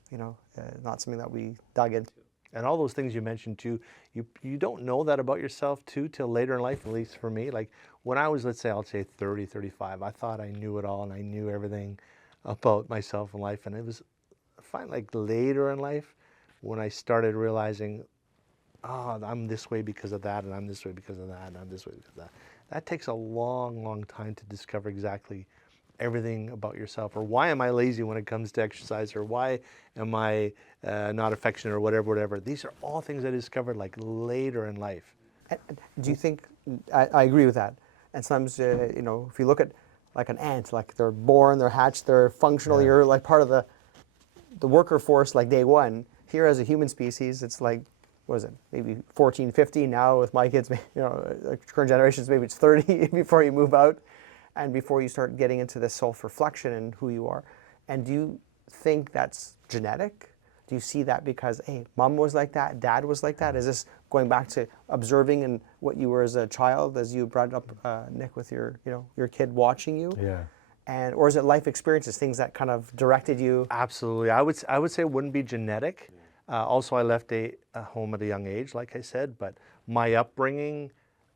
not something that we dug into. And all those things you mentioned too, you don't know that about yourself too till later in life, at least for me. Like when I was, I'll say 30, 35, I thought I knew it all and I knew everything about myself and life. And it was fine, like later in life when I started realizing, oh, I'm this way because of that, and I'm this way because of that, and I'm this way because of that. That takes a long, long time to discover exactly everything about yourself, or why am I lazy when it comes to exercise, or why am I not affectionate, or whatever. These are all things I discovered like later in life. Do you think, I agree with that. And sometimes, if you look at like an ant, like they're born, they're hatched, they're functional, you're like part of the worker force like day one. Here as a human species, it's like, what is it, maybe 14, 15 now with my kids, current generations, maybe it's 30 before you move out and before you start getting into this self-reflection and who you are. And do you think that's genetic? Do you see that because, hey, mom was like that, dad was like that? Is this going back to observing and what you were as a child, as you brought up, Nick, with your kid watching you? Yeah. and or is it life experiences, things that kind of directed you? Absolutely. I would say it wouldn't be genetic. Also, I left a home at a young age, like I said, but my upbringing,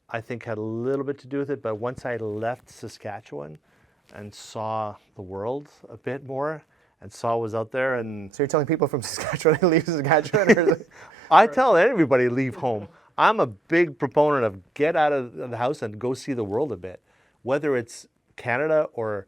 I think, had a little bit to do with it. But once I left Saskatchewan and saw the world a bit more and saw what was out there, and So you're telling people from Saskatchewan to leave Saskatchewan? Or is it- I tell everybody leave home. I'm a big proponent of get out of the house and go see the world a bit, whether it's Canada or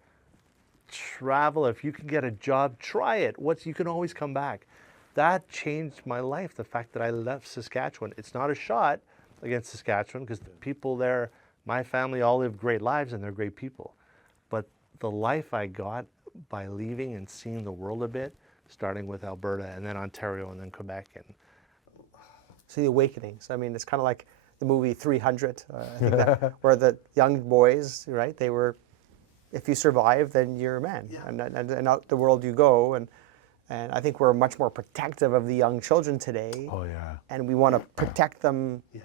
travel. If you can get a job, try it. You can always come back. That changed my life. The fact that I left Saskatchewan. It's not a shot against Saskatchewan because the people there, my family, all live great lives and they're great people. But the life I got by leaving and seeing the world a bit, starting with Alberta and then Ontario and then Quebec, and So the awakenings. I mean, it's kind of like the movie 300, I think that, where the young boys, right? They were, if you survive, then you're a man, and out the world you go. And I think we're much more protective of the young children today. Oh yeah. And we want to protect them. Yeah.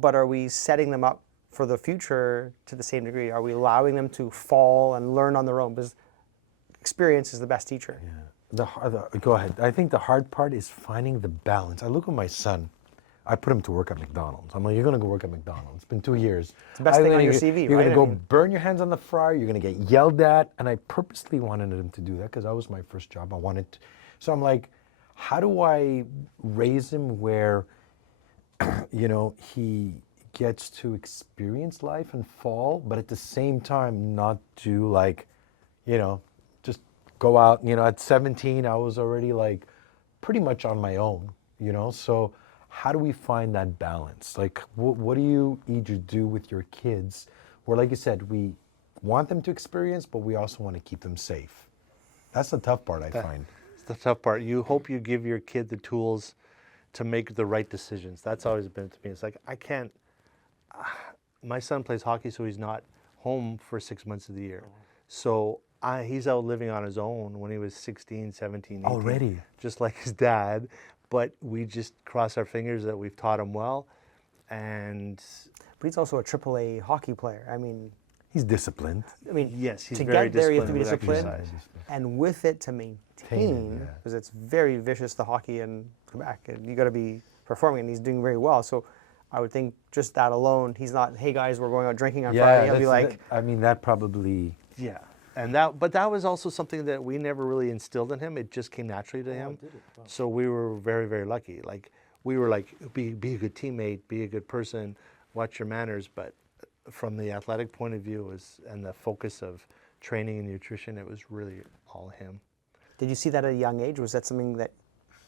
But are we setting them up for the future to the same degree? Are we allowing them to fall and learn on their own? Because experience is the best teacher. Go ahead. I think the hard part is finding the balance. I look at my son. I put him to work at McDonald's. I'm like, you're gonna go work at McDonald's. It's been 2 years. It's the best thing on your CV, You're right? gonna go I mean- burn your hands on the fryer. You're gonna get yelled at. And I purposely wanted him to do that because that was my first job. I wanted to. So I'm like, how do I raise him where, he gets to experience life and fall, but at the same time not do like, just go out. At 17, I was already like pretty much on my own, So how do we find that balance? Like, what do you either do with your kids where, like you said, we want them to experience, but we also want to keep them safe? That's the tough part, I find. it's the tough part. You hope you give your kid the tools to make the right decisions. That's always been to me. It's like, I can't, my son plays hockey, so he's not home for 6 months of the year. So he's out living on his own when he was 16, 17, 18. Already? Just like his dad. But we just cross our fingers that we've taught him well. And But he's also a AAA hockey player. I mean, He's disciplined. yes, he's to very get there, you have to be disciplined with disciplined, exercise. and with it to maintain, yeah. because it's very vicious, the hockey in Quebec, and you got to be performing, and he's doing very well. So I would think just that alone, he's not, hey guys, we're going out drinking on Friday. He'll be like, that probably. Yeah, but that was also something that we never really instilled in him. It just came naturally to him. So we were very, very lucky. Like we were like, be a good teammate, be a good person, watch your manners. But from the athletic point of view, and the focus of training and nutrition, it was really all him. did you see that at a young age? Was that something that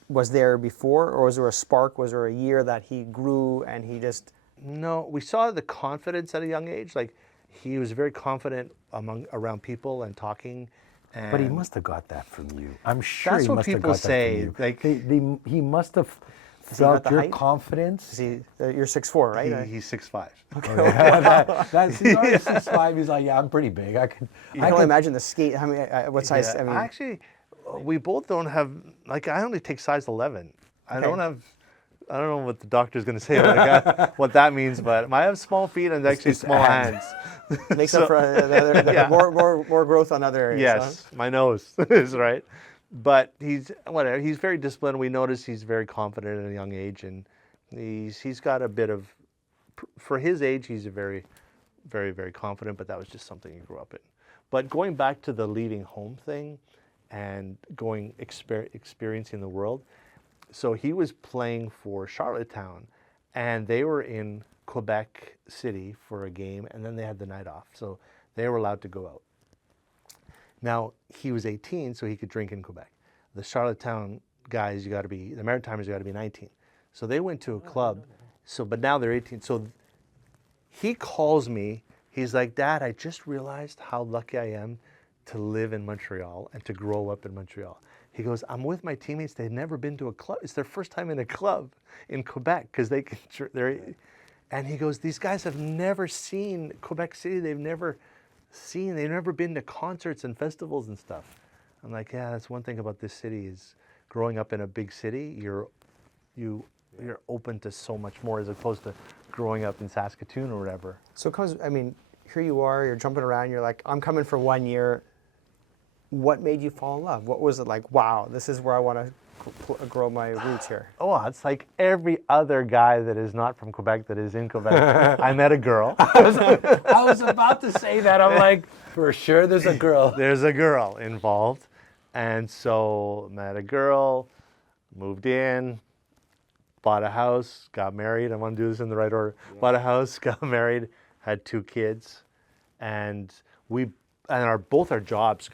was there before, or was there a spark? Was there a year that he grew and he just? No, we saw the confidence at a young age. Like he was very confident around people and talking. And But he must have got that from you. I'm sure That's he what must have people got say, that from you. like- he must have he got felt the your height? confidence. See, you're 6'4", right? he's 6'5". That's he's already 6'5". He's like, yeah, I'm pretty big. I can only imagine the skate. How many? What size? Yeah, I mean, actually, we both don't have, like, I only take size 11. I don't know what the doctor's going to say what that means, but I have small feet and actually it's small hands. makes up for another, Yeah. more growth on other areas. Yes, my nose is right. But he's very disciplined. We notice he's very confident at a young age, and he's got a bit of, for his age, he's a very, very, very confident, but that was just something he grew up in. But going back to the leaving home thing and experiencing the world, so he was playing for Charlottetown, and they were in Quebec City for a game, and then they had the night off, so they were allowed to go out. Now, he was 18, so he could drink in Quebec. The Charlottetown guys, the Maritimers, you got to be 19. So they went to a club, but now they're 18. So he calls me, he's like, Dad, I just realized how lucky I am to live in Montreal and to grow up in Montreal. He goes, I'm with my teammates, they've never been to a club. It's their first time in a club in Quebec, because and he goes, these guys have never seen Quebec City, they've never been to concerts and festivals and stuff. I'm like, yeah, that's one thing about this city is growing up in a big city, you're open to so much more as opposed to growing up in Saskatoon or whatever. So it comes, I mean, here you are, you're jumping around, you're like, I'm coming for 1 year, what made you fall in love? What was it like? Wow, this is where I want to grow my roots here. Oh, it's like every other guy that is not from Quebec that is in Quebec. I met a girl. I was about to say that. I'm like, for sure there's a girl. There's a girl involved. And so met a girl, moved in, bought a house, got married. I want to do this in the right order. Yeah. Bought a house, got married, had 2 kids. And both our jobs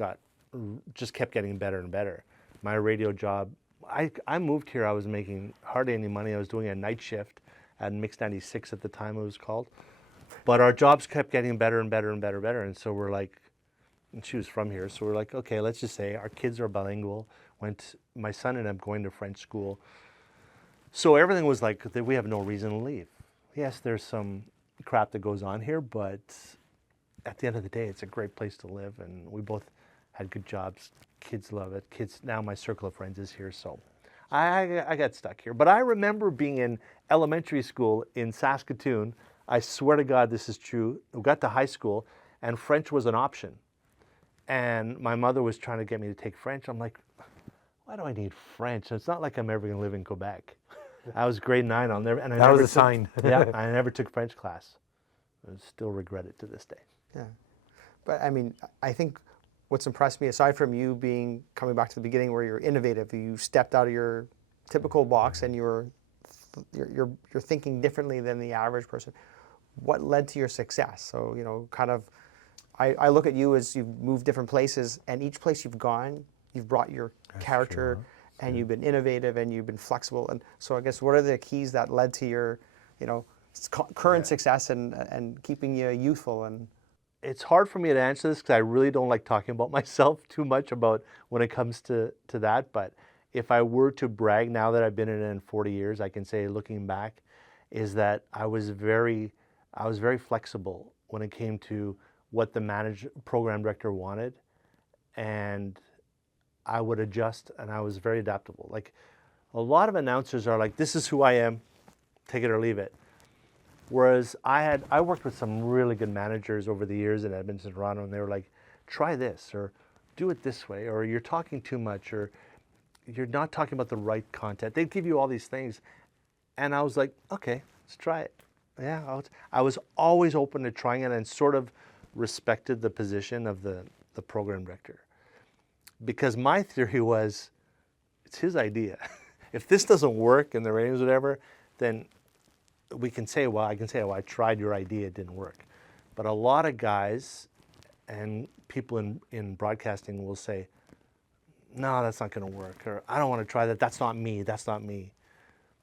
just kept getting better and better. My radio job, I moved here, I was making hardly any money. I was doing a night shift at Mix 96 at the time it was called. But our jobs kept getting better and better and better and better. And so we're like, and she was from here, so we're like, okay, let's just say our kids are bilingual. My son ended up going to French school. So everything was like, we have no reason to leave. Yes, there's some crap that goes on here, but at the end of the day, it's a great place to live, and we both had good jobs. Kids love it. Now my circle of friends is here, so I got stuck here. But I remember being in elementary school in Saskatoon. I swear to God, this is true. We got to high school, and French was an option. And my mother was trying to get me to take French. I'm like, why do I need French? It's not like I'm ever going to live in Quebec. I was grade 9. That was a sign. Yeah, I never took French class. I still regret it to this day. Yeah, but I mean, I think what's impressed me, aside from you coming back to the beginning where you're innovative, you stepped out of your typical box and you're thinking differently than the average person. What led to your success? So, you know, kind of, I look at you as you've moved different places, and each place you've gone, you've brought your character, and you've been innovative, and you've been flexible. And so I guess what are the keys that led to your, you know, current success and keeping you youthful? And it's hard for me to answer this because I really don't like talking about myself too much about when it comes to that. But if I were to brag now that I've been in it in 40 years, I can say, looking back, is that I was very flexible when it came to what the program director wanted, and I would adjust, and I was very adaptable. Like, a lot of announcers are like, this is who I am, take it or leave it. Whereas I worked with some really good managers over the years in Edmonton, Toronto, and they were like, try this, or do it this way, or you're talking too much, or you're not talking about the right content. They'd give you all these things, and I was like, okay, let's try it. Yeah, I was always open to trying it, and sort of respected the position of the program director. Because my theory was, it's his idea. If this doesn't work in the ratings or whatever, then we can say, well, I can say, oh, I tried your idea, it didn't work. But a lot of guys and people in broadcasting will say, no, that's not going to work, or I don't want to try that, that's not me, that's not me.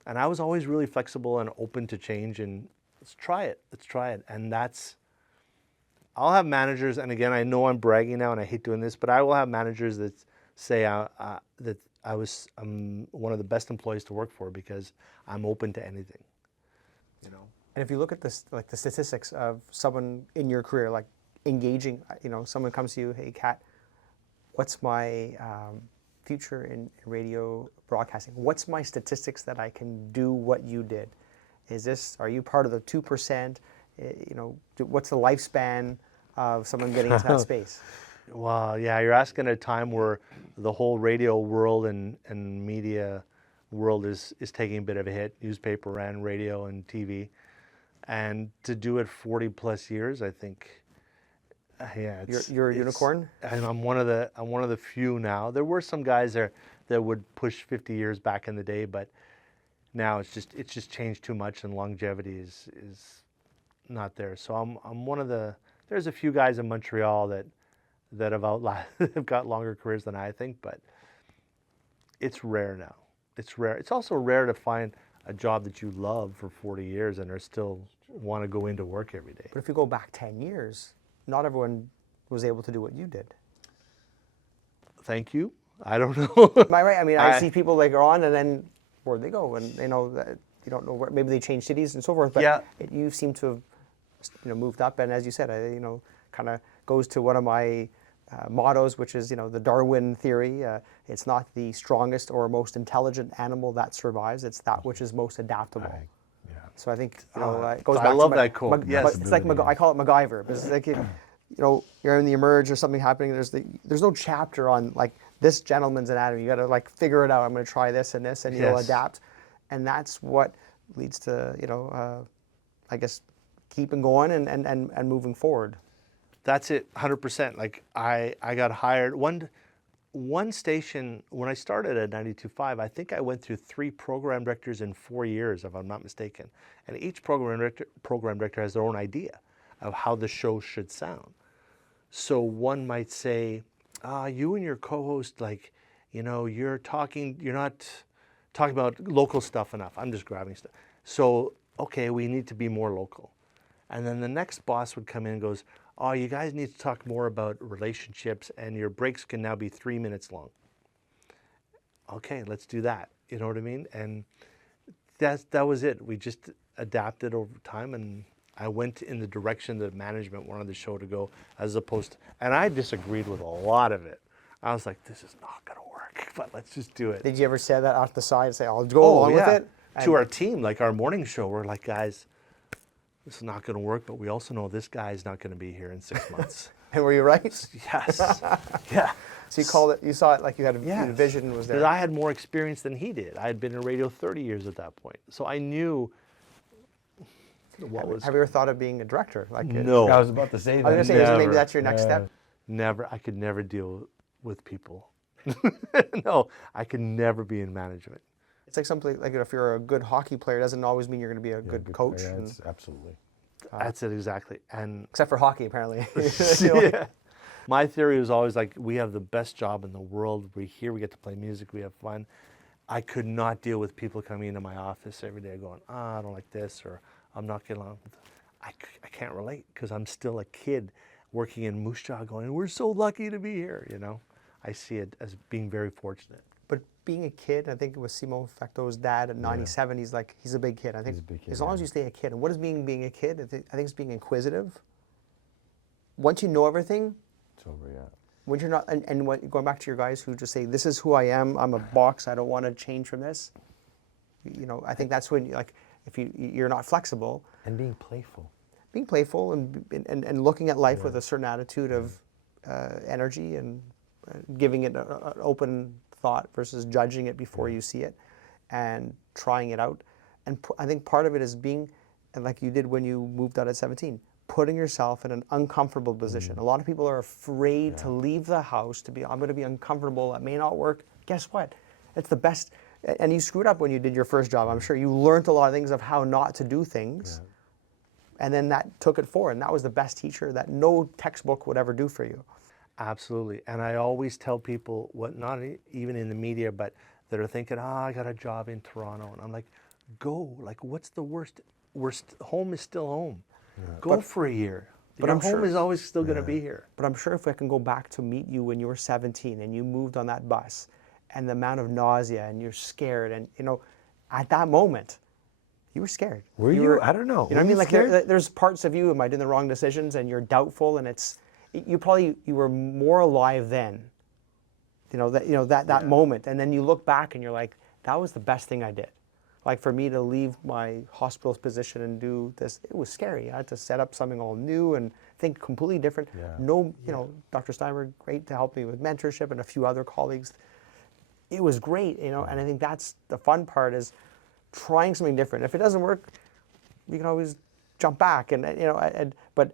And I was always really flexible and open to change, and let's try it. And I'll have managers, and again, I know I'm bragging now and I hate doing this, but I will have managers that say that I'm one of the best employees to work for because I'm open to anything, you know. And if you look at this, like the statistics of someone in your career, like engaging, you know, someone comes to you, hey, Kat, what's my future in radio broadcasting? What's my statistics that I can do what you did? Are you part of the 2%? You know, what's the lifespan of someone getting into that space? Well, yeah, you're asking at a time where the whole radio world and media world is taking a bit of a hit, newspaper and radio and TV. And to do it 40 plus years, I think, yeah. You're a unicorn? And I'm one of the few now. There were some guys there that would push 50 years back in the day, but now it's just changed too much, and longevity is not there. So I'm one of the. There's a few guys in Montreal that have got longer careers than I think, but it's rare now. It's rare. It's also rare to find a job that you love for 40 years and are still want to go into work every day. But if you go back 10 years, not everyone was able to do what you did. Thank you. I don't know. Am I right? I mean, I see people later on, and then where'd they go? And you know, you don't know where. Maybe they changed cities and so forth. But yeah. You seem to have, you know, moved up. And as you said, you know, kind of goes to one of my mottos, which is, you know, the Darwin theory. It's not the strongest or most intelligent animal that survives. It's that which is most adaptable. Yeah. So I think, you know, it goes back I love to that quote. Yes, it's like I call it MacGyver. Because it's like you're in the emerge or something happening. There's no chapter on like this gentleman's anatomy. You got to like figure it out. I'm going to try this and this, and you'll adapt. And that's what leads to, I guess, keeping going and moving forward. That's it, 100%. Like I got hired one station when I started at 92.5. I think I went through 3 program directors in 4 years, if I'm not mistaken. And each program director has their own idea of how the show should sound. So one might say, you and your co-host, like, you're not talking about local stuff enough. I'm just grabbing stuff. So, okay, we need to be more local. And then the next boss would come in and goes, oh, you guys need to talk more about relationships, and your breaks can now be 3 minutes long. Okay, let's do that. You know what I mean? And that was it. We just adapted over time, and I went in the direction that management wanted the show to go, as opposed to, and I disagreed with a lot of it. I was like, this is not going to work, but let's just do it. Did you ever say that off the side and say, I'll go along with it? To our team, like our morning show, we're like, guys, this is not going to work, but we also know this guy is not going to be here in 6 months. And were you right? Yes. Yeah. So you called it, you saw it like you had a vision was there. Because I had more experience than he did. I had been in radio 30 years at that point. So I knew what was... Have you ever thought of being a director? No. I was about to say that. I was going to say, maybe that's your next step. Never. I could never deal with people. No, I could never be in management. It's like something like if you're a good hockey player, it doesn't always mean you're going to be a good coach. Yeah, absolutely. That's it, exactly. And except for hockey, apparently. Yeah. My theory was always like, we have the best job in the world. We're here, we get to play music, we have fun. I could not deal with people coming into my office every day going, I don't like this, or I'm not getting along with it. I can't relate because I'm still a kid working in Moose Jaw going, we're so lucky to be here, I see it as being very fortunate. But being a kid, I think it was Simo Facto's dad at 97, he's a big kid. I think as long as you stay a kid, and what is being a kid? I think it's being inquisitive. Once you know everything, it's over, yeah. When you're not, and going back to your guys who just say, this is who I am, I'm a box, I don't want to change from this. I think that's when, if you're not flexible. And being playful. Being playful and looking at life with a certain attitude of energy and giving it an open thought versus judging it before you see it and trying it out. And I think part of it is being, and like you did when you moved out at 17, putting yourself in an uncomfortable position. A lot of people are afraid to leave the house I'm going to be uncomfortable, that may not work. Guess what? It's the best. And you screwed up when you did your first job. I'm sure you learned a lot of things of how not to do things. Yeah. And then that took it forward. And that was the best teacher that no textbook would ever do for you. Absolutely. And I always tell people, not even in the media, but that are thinking, I got a job in Toronto. And I'm like, go. Like, what's the worst? Home is still home. Yeah. Go for a year. But your home is always still going to be here. But I'm sure if I can go back to meet you when you were 17 and you moved on that bus and the amount of nausea and you're scared and, at that moment, you were scared. Were you? I don't know. You know what I mean? Like there's parts of you, am I doing the wrong decisions? And you're doubtful and you were more alive then, that moment. And then you look back and you're like, that was the best thing I did. Like for me to leave my hospital's position and do this, it was scary. I had to set up something all new and think completely different. Yeah. Dr. Steinberg, great to help me with mentorship and a few other colleagues. It was great, and I think that's the fun part is trying something different. If it doesn't work, you can always jump back but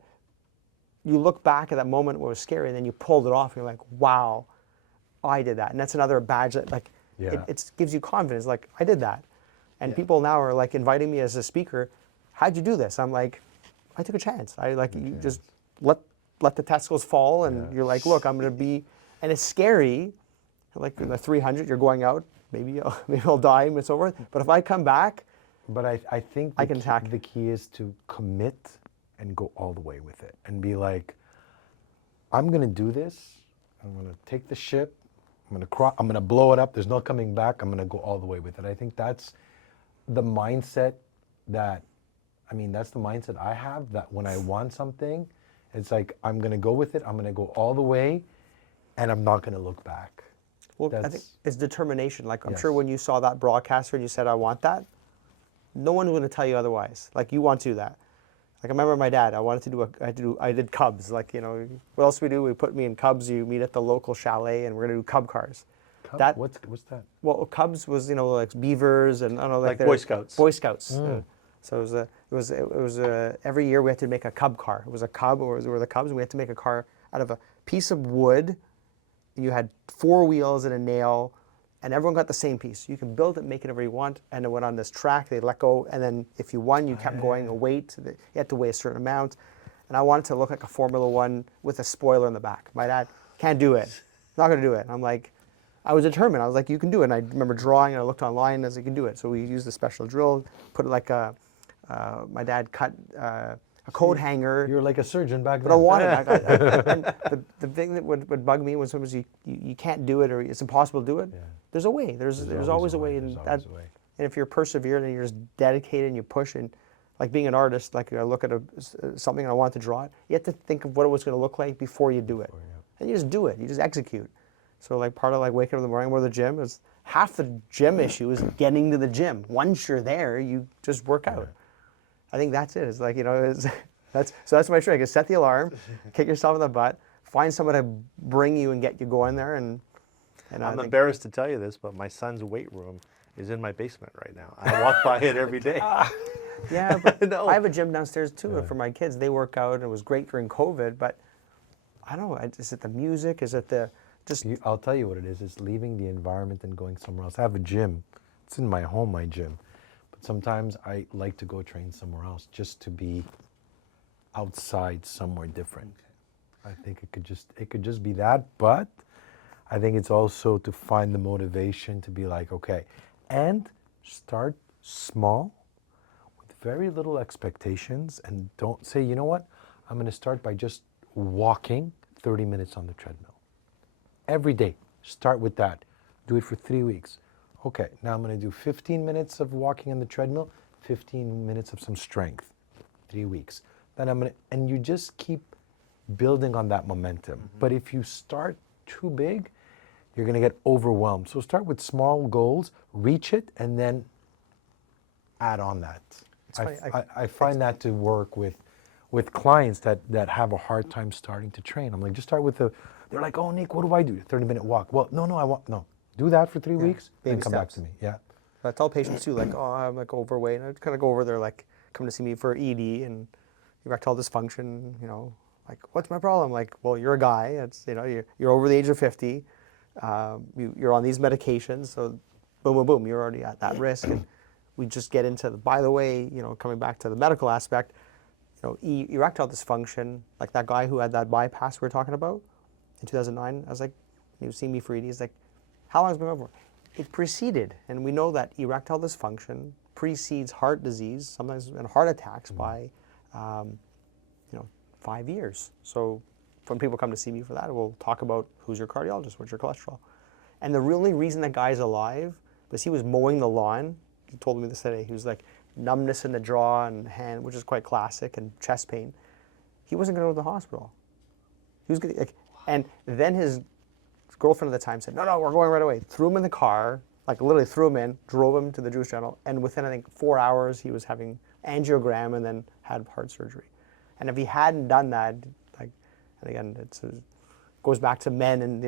you look back at that moment where it was scary and then you pulled it off and you're like, wow, I did that. And that's another badge that it gives you confidence. Like, I did that. And people now are like inviting me as a speaker. How'd you do this? I'm like, I took a chance. You just let the testicles fall and you're like, look, I'm going to be, and it's scary. Like in the 300, you're going out, maybe I'll die and it's over. But if I come back, but I think the key is to commit and go all the way with it and be like, I'm going to do this. I'm going to take the ship. I'm going to blow it up. There's no coming back. I'm going to go all the way with it. I think that's the mindset that's the mindset I have, that when I want something, it's like, I'm going to go with it. I'm going to go all the way and I'm not going to look back. Well, I think it's determination. Like, I'm sure when you saw that broadcaster and you said, I want that, no one was going to tell you otherwise. Like, you want to do that. Like I remember my dad. I did cubs. Like what else we do? We put me in cubs. You meet at the local chalet, and we're gonna do cub cars. Cub? What's that? Well, cubs was like beavers and I don't know Like they're Boy Scouts. Boy Scouts. So it was every year we had to make a cub car. It was a cub or the cubs. And we had to make a car out of a piece of wood. You had 4 wheels and a nail, and everyone got the same piece. You can build it, make it whatever you want, and it went on this track. They let go, and then if you won, you kept going. A weight, you had to weigh a certain amount. And I wanted to look like a Formula One with a spoiler in the back. My dad can't do it. Not gonna do it. I'm like, I was determined. I was like, you can do it. And I remember drawing, and I looked online, and I was like, you can do it. So we used a special drill, put it like my dad cut a coat hanger. You were like a surgeon back then. But I wanted it. And the thing that would bug me was sometimes you can't do it or it's impossible to do it. Yeah. There's a way. There's always a way. There's And always a way. and if you're perseverant and you're just dedicated and you push and like being an artist, like I look at something and I want to draw it, you have to think of what it was going to look like before you do it. And you just do it. You just execute. So like part of like waking up in the morning, go to the gym is half the gym issue is getting to the gym. Once you're there, you just work out. I think that's it. It's like, that's my trick is set the alarm, kick yourself in the butt, find someone to bring you and get you going there. And I'm embarrassed to tell you this, but my son's weight room is in my basement right now. I walk by it every day. Yeah, but No. I have a gym downstairs too for my kids. They work out and it was great during COVID, but I don't know, is it the music? Is it the just... I'll tell you what it is. It's leaving the environment and going somewhere else. I have a gym. It's in my home, my gym. But sometimes I like to go train somewhere else just to be outside somewhere different. I think it could just be that, but I think it's also to find the motivation to be like, okay, and start small with very little expectations and don't say, you know what, I'm going to start by just walking 30 minutes on the treadmill. Every day, start with that. Do it for 3 weeks. Okay, now I'm going to do 15 minutes of walking on the treadmill, 15 minutes of some strength, 3 weeks. Then I'm going to, and you just keep building on that momentum. Mm-hmm. But if you start too big, you're going to get overwhelmed. So start with small goals, reach it, and then add on that. I find that to work with clients that have a hard time starting to train. I'm like, just start with they're like, oh, Nick, what do I do? 30-minute walk. Well, no. Do that for 3 weeks, then come back to me. Yeah. I tell patients too, like, oh, I'm like overweight. And I kind of go over there, like, come to see me for ED and erectile dysfunction, like, what's my problem? Like, well, you're a guy. It's, you're over the age of 50. You're on these medications. So boom, boom, boom, you're already at that risk. And we just get into by the way, coming back to the medical aspect, erectile dysfunction, like that guy who had that bypass we were talking about in 2009, I was like, he was seeing me for ED. He's like, how long has it been over? It preceded, and we know that erectile dysfunction precedes heart disease, sometimes and heart attacks by, 5 years. So when people come to see me for that, we'll talk about who's your cardiologist, what's your cholesterol. And the only reason that guy's alive was he was mowing the lawn. He told me this today. He was like numbness in the jaw and hand, which is quite classic, and chest pain. He wasn't going to go to the hospital. He was going and then his girlfriend at the time said, no, we're going right away. Threw him in the car, like literally threw him in, drove him to the Jewish General, and within, I think, 4 hours, he was having angiogram and then had heart surgery. And if he hadn't done that, like, and again, it goes back to men, and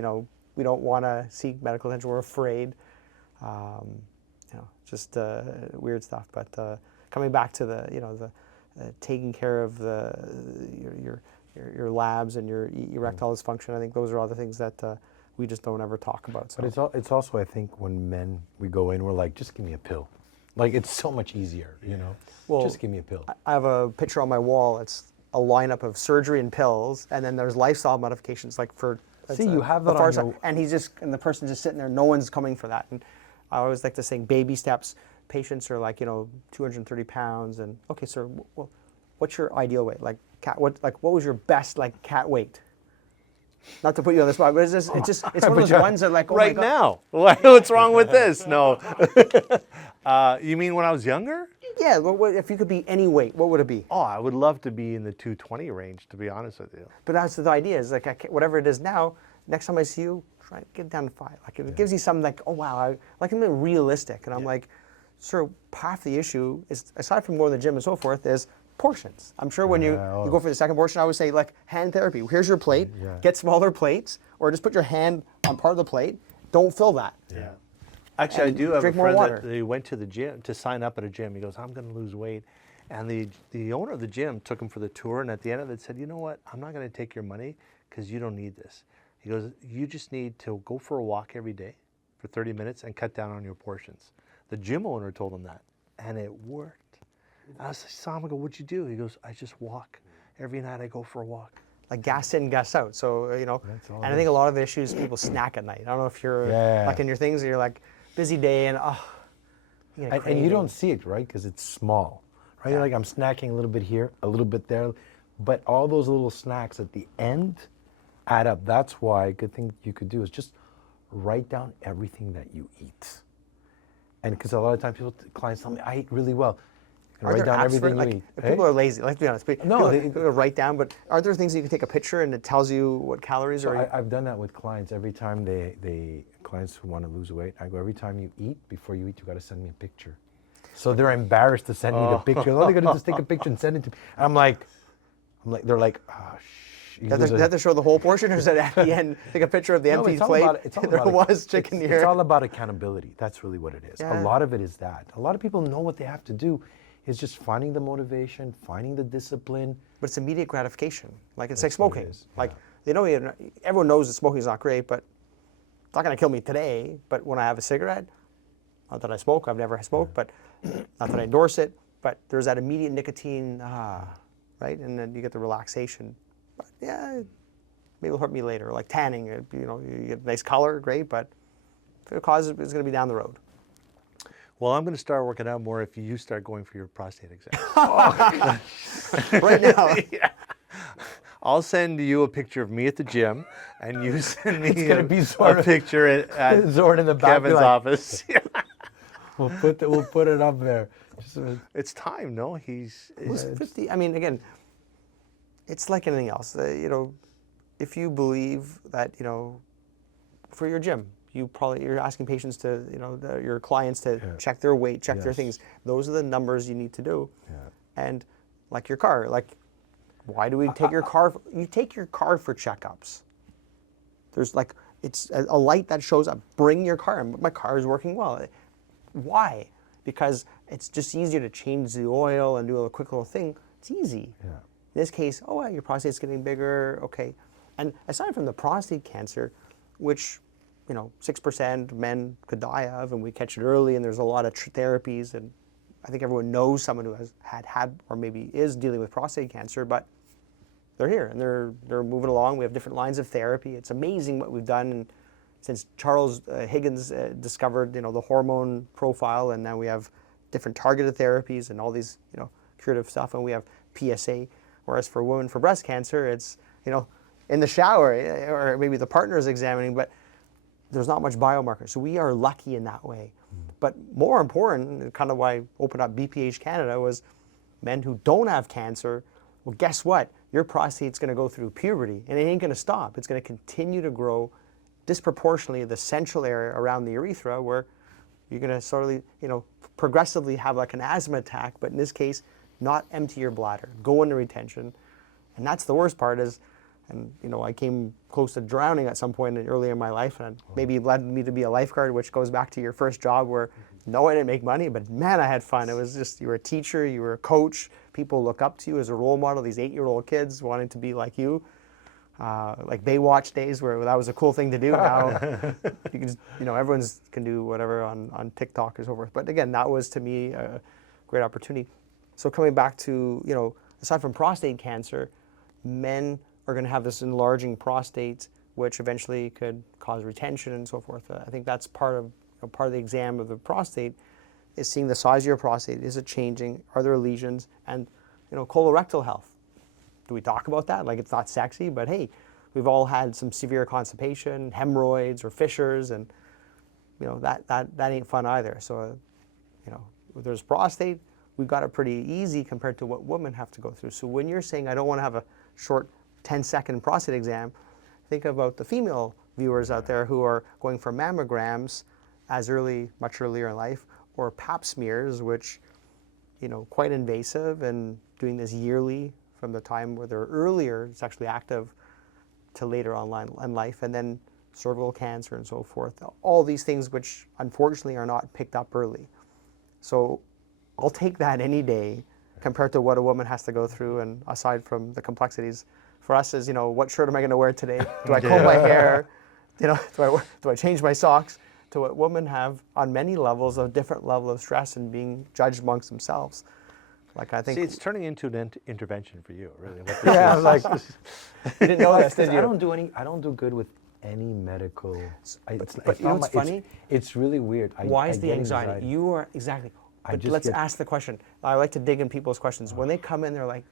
we don't want to seek medical attention. We're afraid, just weird stuff. But coming back to the taking care of your labs and your erectile dysfunction, I think those are all the things that we just don't ever talk about. So. But it's also, I think, when men, we go in, we're like, just give me a pill. Like, it's so much easier, Well, just give me a pill. I have a picture on my wall. It's a lineup of surgery and pills, and then there's lifestyle modifications, like for... See, you have that on your... And and the person's just sitting there, no one's coming for that. And I always like to say baby steps. Patients are like, 230 pounds, and, okay, sir, well, what's your ideal weight? Like, what was your best, cat weight? Not to put you on the spot, but it's one of those ones that like, oh right my God. now. What's wrong with this? No. You mean when I was younger? Yeah, if you could be any weight, what would it be? Oh, I would love to be in the 220 range, to be honest with you. But that's the idea, is like, whatever it is now, next time I see you, try to get down to 5. Like, it gives you something like, oh wow, I'm realistic. And I'm like, sir, half the issue is, aside from going to the gym and so forth, is portions. I'm sure when you go for the second portion, I would say like hand therapy. Here's your plate. Get smaller plates, or just put your hand on part of the plate. Don't fill that. Yeah. Actually, I do have a drink more friend water. that he went to the gym to sign up at a gym. He goes, I'm going to lose weight. And the owner of the gym took him for the tour, and at the end of it said, you know what, I'm not going to take your money because you don't need this. He goes, you just need to go for a walk every day for 30 minutes and cut down on your portions. The gym owner told him that, and it worked. I saw him, I go, what'd you do? He goes, I just walk. Every night I go for a walk. Like gas in, gas out. So, you know, and I think a lot of the issues people snack at night. I don't know if you're like in your things, you're like busy day and and you don't see it, right? Because it's small, right? You're like, I'm snacking a little bit here, a little bit there, but all those little snacks at the end add up. That's why a good thing you could do is just write down everything that you eat. And because a lot of times clients tell me, I eat really well. Are write there down apps everything for, you like, eat. if people are lazy, let's be honest. No, people write down, but are there things you can take a picture and it tells you what calories are? I've done that with clients. Every time clients who want to lose weight, I go, every time you eat, before you eat, you got to send me a picture. So they're embarrassed to send me the picture. All they got to do is take a picture and send it to me. And I'm like, they're like, oh, shh. You have to show the whole portion, or is it at the end, take a picture of the empty plate? There was chicken here. It's all about accountability. That's really what it is. Yeah. A lot of it is that. A lot of people know what they have to do. Is just finding the motivation, finding the discipline. But it's immediate gratification. Like it's like smoking. Like Yeah. everyone knows that smoking is not great, but it's not going to kill me today. But when I have a cigarette, not that I smoke, I've never smoked, but not that I endorse it. But there's that immediate nicotine, right? And then you get the relaxation. But yeah, maybe it'll hurt me later. Like tanning, you get nice color, great, but if it causes, it's going to be down the road. Well, I'm going to start working out more if you start going for your prostate exam. Right now. Yeah. I'll send you a picture of me at the gym, and you send me a picture at Zorn in the back, Kevin's office. Yeah. We'll put it up there. It's time, no? He's 50. I mean, again, it's like anything else. If you believe that, for your gym, you're asking patients to, your clients to check their weight, check their things. Those are the numbers you need to do. Yeah. And like your car, why do we take your car? You take your car for checkups. There's it's a light that shows up. Bring your car. My car is working well. Why? Because it's just easier to change the oil and do a quick little thing. It's easy. Yeah. In this case, your prostate's getting bigger. Okay. And aside from the prostate cancer, which 6% men could die of, and we catch it early, and there's a lot of therapies, and I think everyone knows someone who has had or maybe is dealing with prostate cancer, but they're here and they're moving along. We have different lines of therapy. It's amazing what we've done, and since Charles Higgins discovered the hormone profile, and now we have different targeted therapies and all these curative stuff, and we have PSA. Whereas for women for breast cancer, it's in the shower, or maybe the partner is examining, but there's not much biomarker. So we are lucky in that way. But more important, kind of why I opened up BPH Canada, was men who don't have cancer. Well, guess what? Your prostate's going to go through puberty, and it ain't going to stop. It's going to continue to grow disproportionately the central area around the urethra, where you're going to sort of, progressively have like an asthma attack, but in this case, not empty your bladder, go into retention. And that's the worst part is, and I came close to drowning at some point earlier in my life, and maybe led me to be a lifeguard, which goes back to your first job where no, I didn't make money, but man, I had fun. It was just, you were a teacher, you were a coach, people look up to you as a role model, these 8-year-old kids wanting to be like you. Like Baywatch days where that was a cool thing to do. Now you can just, everyone's can do whatever on TikTok or so forth. But again, that was to me a great opportunity. So coming back to, aside from prostate cancer, men are going to have this enlarging prostate, which eventually could cause retention and so forth. I think that's part of the exam of the prostate, is seeing the size of your prostate. Is it changing? Are there lesions? And colorectal health. Do we talk about that? Like, it's not sexy, but hey, we've all had some severe constipation, hemorrhoids, or fissures, and that ain't fun either. So if there's prostate, we've got it pretty easy compared to what women have to go through. So when you're saying I don't want to have a short 10-second prostate exam, think about the female viewers out there who are going for mammograms much earlier in life, or pap smears, which quite invasive, and doing this yearly from the time where they're earlier sexually active to later on in life, and then cervical cancer and so forth. All these things which unfortunately are not picked up early. So I'll take that any day compared to what a woman has to go through. And aside from the complexities, for us is, what shirt am I going to wear today? Do I comb my hair? Do I change my socks? To what women have on many levels, a different level of stress and being judged amongst themselves. Like, I think. See, it's turning into an intervention for you, really. What this Yeah, I is. was like, You didn't know this, did you? I don't do good with any medical. But you know what's funny? It's really weird. Why I is the get anxiety? You are exactly. But just let's get- ask the question. I like to dig in people's questions. When they come in, they're like,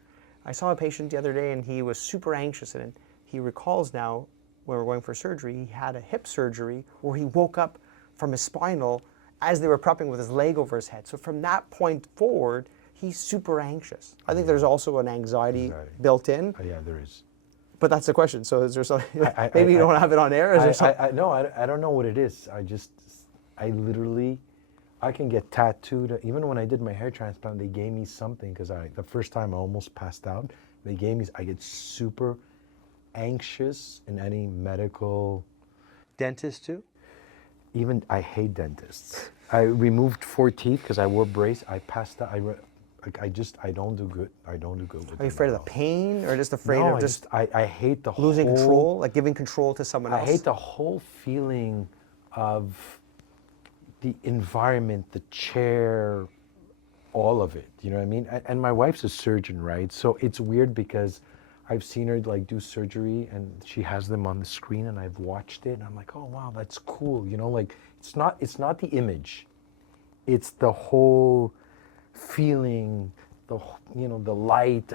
I saw a patient the other day and he was super anxious, and he recalls now when we're going for surgery, he had a hip surgery where he woke up from his spinal as they were prepping with his leg over his head. So from that point forward, he's super anxious. I think there's also an anxiety built in. Yeah, there is. But that's the question. So is there something, maybe you don't have it on air? Is there something? No, I don't know what it is. I can get tattooed. Even when I did my hair transplant, they gave me something because the first time I almost passed out. I get super anxious in any medical. Dentist too? Even I hate dentists. I removed 4 teeth because I wore brace. I passed out. I don't do good. I don't do good with. Are you afraid of the pain, or just afraid No, of just I hate the losing whole, control, like giving control to someone else? I hate the whole feeling of the environment, the chair, all of it. You know what I mean? And my wife's a surgeon, right? So it's weird because I've seen her like do surgery, and she has them on the screen, and I've watched it, and I'm like, oh wow, that's cool. Like it's not the image, it's the whole feeling, the light.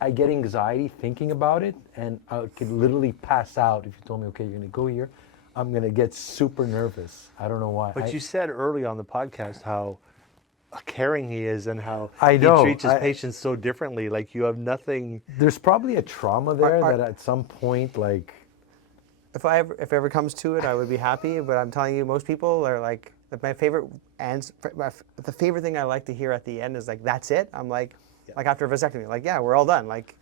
I get anxiety thinking about it, and I could literally pass out if you told me, okay, you're gonna go here. I'm gonna get super nervous. I don't know why. But you said early on the podcast how caring he is and how I know, he treats his patients so differently. Like you have nothing. There's probably a trauma there that at some point, like. If it ever comes to it, I would be happy. But I'm telling you, most people are like, my favorite answer, the favorite thing I like to hear at the end is like, that's it. I'm like after a vasectomy, like, yeah, we're all done. Like,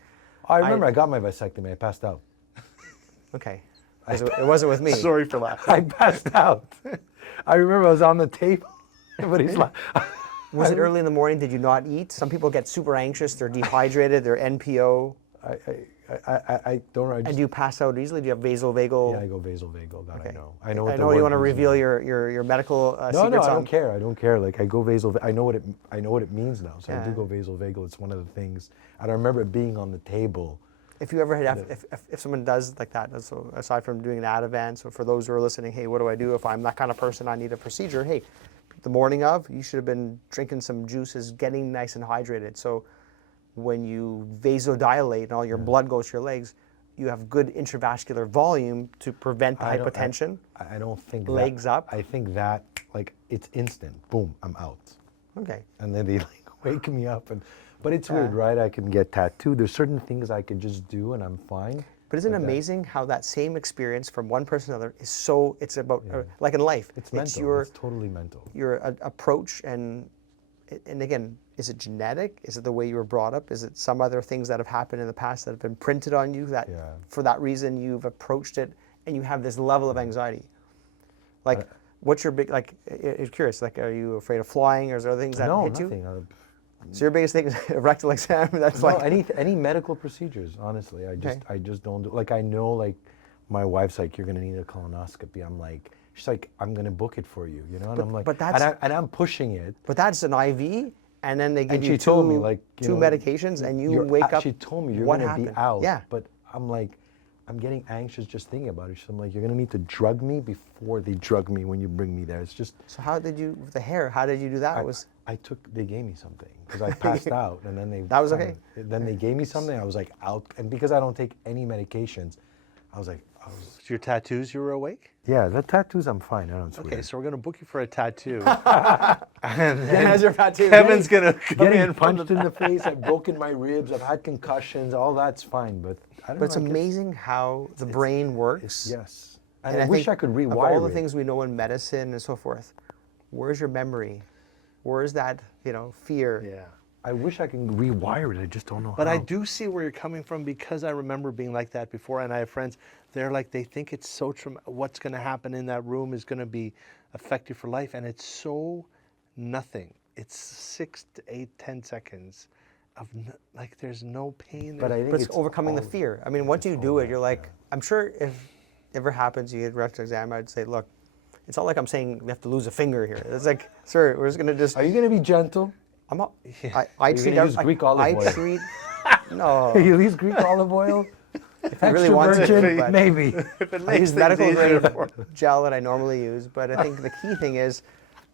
I remember I got my vasectomy. I passed out. Okay, it wasn't with me. Sorry for laughing. I passed out. I remember I was on the table, but he's like. Was it early in the morning? Did you not eat? Some people get super anxious. They're dehydrated. They're NPO. I don't know. And do you pass out easily? Do you have vasovagal? Yeah, I go vasovagal. That Okay. I know. I know what the you word want to is reveal now. your medical No, secrets I on. don't care. I don't care. Like I go vasovagal. I know what it means now. So I do Yeah. go vasovagal. It's one of the things. And I remember it being on the table. If you ever had, if someone does like that, so aside from doing an Ativan, so for those who are listening, hey, what do I do if I'm that kind of person? I need a procedure. Hey, the morning of, you should have been drinking some juices, getting nice and hydrated. So when you vasodilate and all your blood goes to your legs, you have good intravascular volume to prevent the hypotension. I don't think Legs that, up. I think that like it's instant. Boom, I'm out. Okay. And then they like wake me up but it's weird, right? I can get tattooed. There's certain things I can just do and I'm fine. But isn't it amazing how that same experience from one person to another is so, it's about, like in life, It's mental. your It's totally mental. your approach, and again, is it genetic? Is it the way you were brought up? Is it some other things that have happened in the past that have been printed on you that for that reason you've approached it and you have this level of anxiety? Like, what's your big, like, I'm curious, like, are you afraid of flying, or is there other things that hit you? Nothing. So your biggest thing is a rectal exam? That's No, like, any medical procedures, honestly. I just don't do. Like I know, like my wife's like, you're gonna need a colonoscopy. I'm like, she's like, I'm gonna book it for you, and I'm like, but that's- and I'm pushing it. but that's an IV, and then they give And you she told me, like, two medications, and you you're wake up. She told me you're what gonna happened? be out. Yeah. But I'm like, I'm getting anxious just thinking about it. So I'm like, you're gonna need to drug me before they drug me when you bring me there. It's just. So how did you, with the hair, how did you do that? They gave me something because I passed out, and then they. That was okay? Then they gave me something. I was like out, and because I don't take any medications, I was like, So your tattoos, you were awake? yeah, the tattoos I'm fine. I don't swear. Okay, so we're gonna book you for a tattoo. Ken has your tattoo. Kevin's gonna come Getting in from punched in the face, I've broken my ribs, I've had concussions, all that's fine, but I don't But it's know. amazing how the brain works. Yes. And I wish think I could of rewire all the it. things we know in medicine and so forth, where's your memory? Where's that, fear? Yeah. I wish I can rewire it. I just don't know But how. I do see where you're coming from, because I remember being like that before, and I have friends, they think it's so what's going to happen in that room is going to be affect you for life, and it's so nothing. It's 6 to 8, 10 seconds of there's no pain. But I think But it's overcoming the all- fear. I mean, once you all do it, that, you're like, I'm sure if it ever happens, you get a rectal exam, I'd say, look, it's not like I'm saying you have to lose a finger here. It's like, sir, we're just going to just, Are you going to be gentle? I'm not, Yeah. I you treat, gonna use Greek olive oil? I treat, no. You use Greek olive oil? If you really Extra want to, virgin? but Maybe. If it I makes use things medical easier grade for- gel that I normally use, but I think the key thing is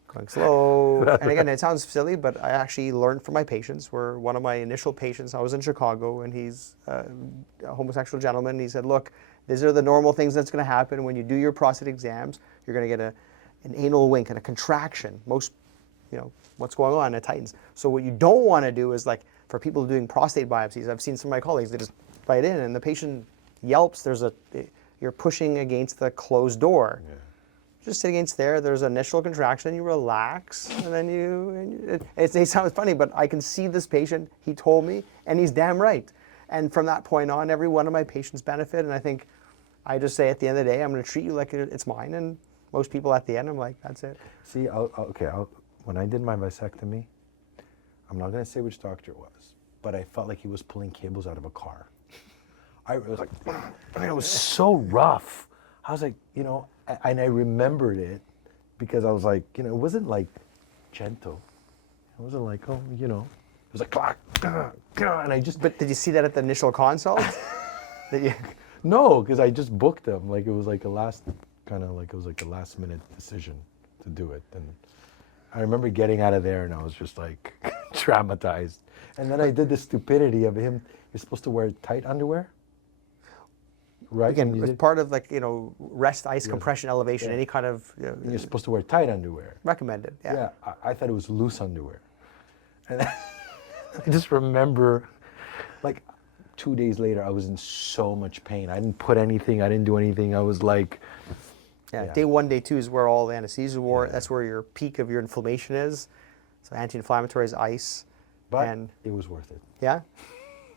going slow. And again, it sounds silly, but I actually learned from my patients. Where one of my initial patients, I was in Chicago, and he's a homosexual gentleman. He said, look, these are the normal things that's going to happen when you do your prostate exams. You're going to get an anal wink and a contraction. Most, what's going on, it tightens. So what you don't want to do is, like, for people doing prostate biopsies, I've seen some of my colleagues, they just bite in and the patient yelps. You're pushing against the closed door. Yeah. Just sit against there's an initial contraction, you relax, and then it sounds funny, but I can see this patient, he told me, and he's damn right. And from that point on, every one of my patients benefit, and I think I just say at the end of the day, I'm going to treat you like it's mine, and most people at the end, I'm like, that's it. See, when I did my vasectomy, I'm not going to say which doctor it was, but I felt like he was pulling cables out of a car. It was like, it was so rough. I was like, and I remembered it because I was like, it wasn't like gentle. It wasn't like, it was like, clack, and I just. But did you see that at the initial consult? No, because I just booked them. Like it was like a last minute decision to do it. And I remember getting out of there and I was just like traumatized. And then I did the stupidity of him. You're supposed to wear tight underwear. Right? Again, it's part of rest, ice, compression, elevation, any kind of You're supposed to wear tight underwear. recommended. Yeah. I thought it was loose underwear. And I just remember, 2 days later, I was in so much pain. I didn't put anything, I didn't do anything. I was like... Yeah. Day 1, day 2 is where all the anesthesia wore. That's where your peak of your inflammation is. So anti-inflammatories, ice. But and it was worth it. Yeah?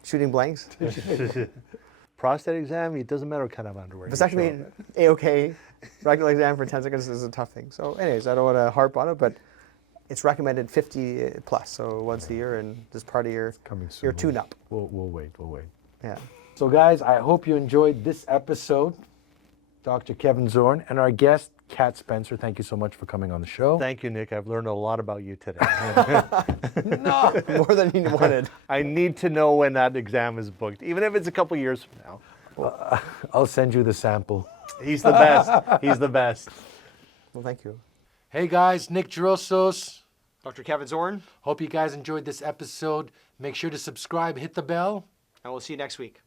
Shooting blanks? Prostate exam, it doesn't matter what kind of underwear. Vasectomy, A-OK. Rectal exam for 10 seconds is a tough thing. So anyways, I don't want to harp on it, but it's recommended 50 plus, so once a year, and this part of your tune-up. We'll wait. Yeah. So guys, I hope you enjoyed this episode. Dr. Kevin Zorn and our guest, Kat Spencer. Thank you so much for coming on the show. Thank you, Nick. I've learned a lot about you today. No, more than you wanted. I need to know when that exam is booked, even if it's a couple years from now. I'll send you the sample. He's the best. He's the best. Well, thank you. Hey guys, Nick Drossos. Dr. Kevin Zorn, Hope you guys enjoyed this episode. Make sure to subscribe, hit the bell. and we'll see you next week.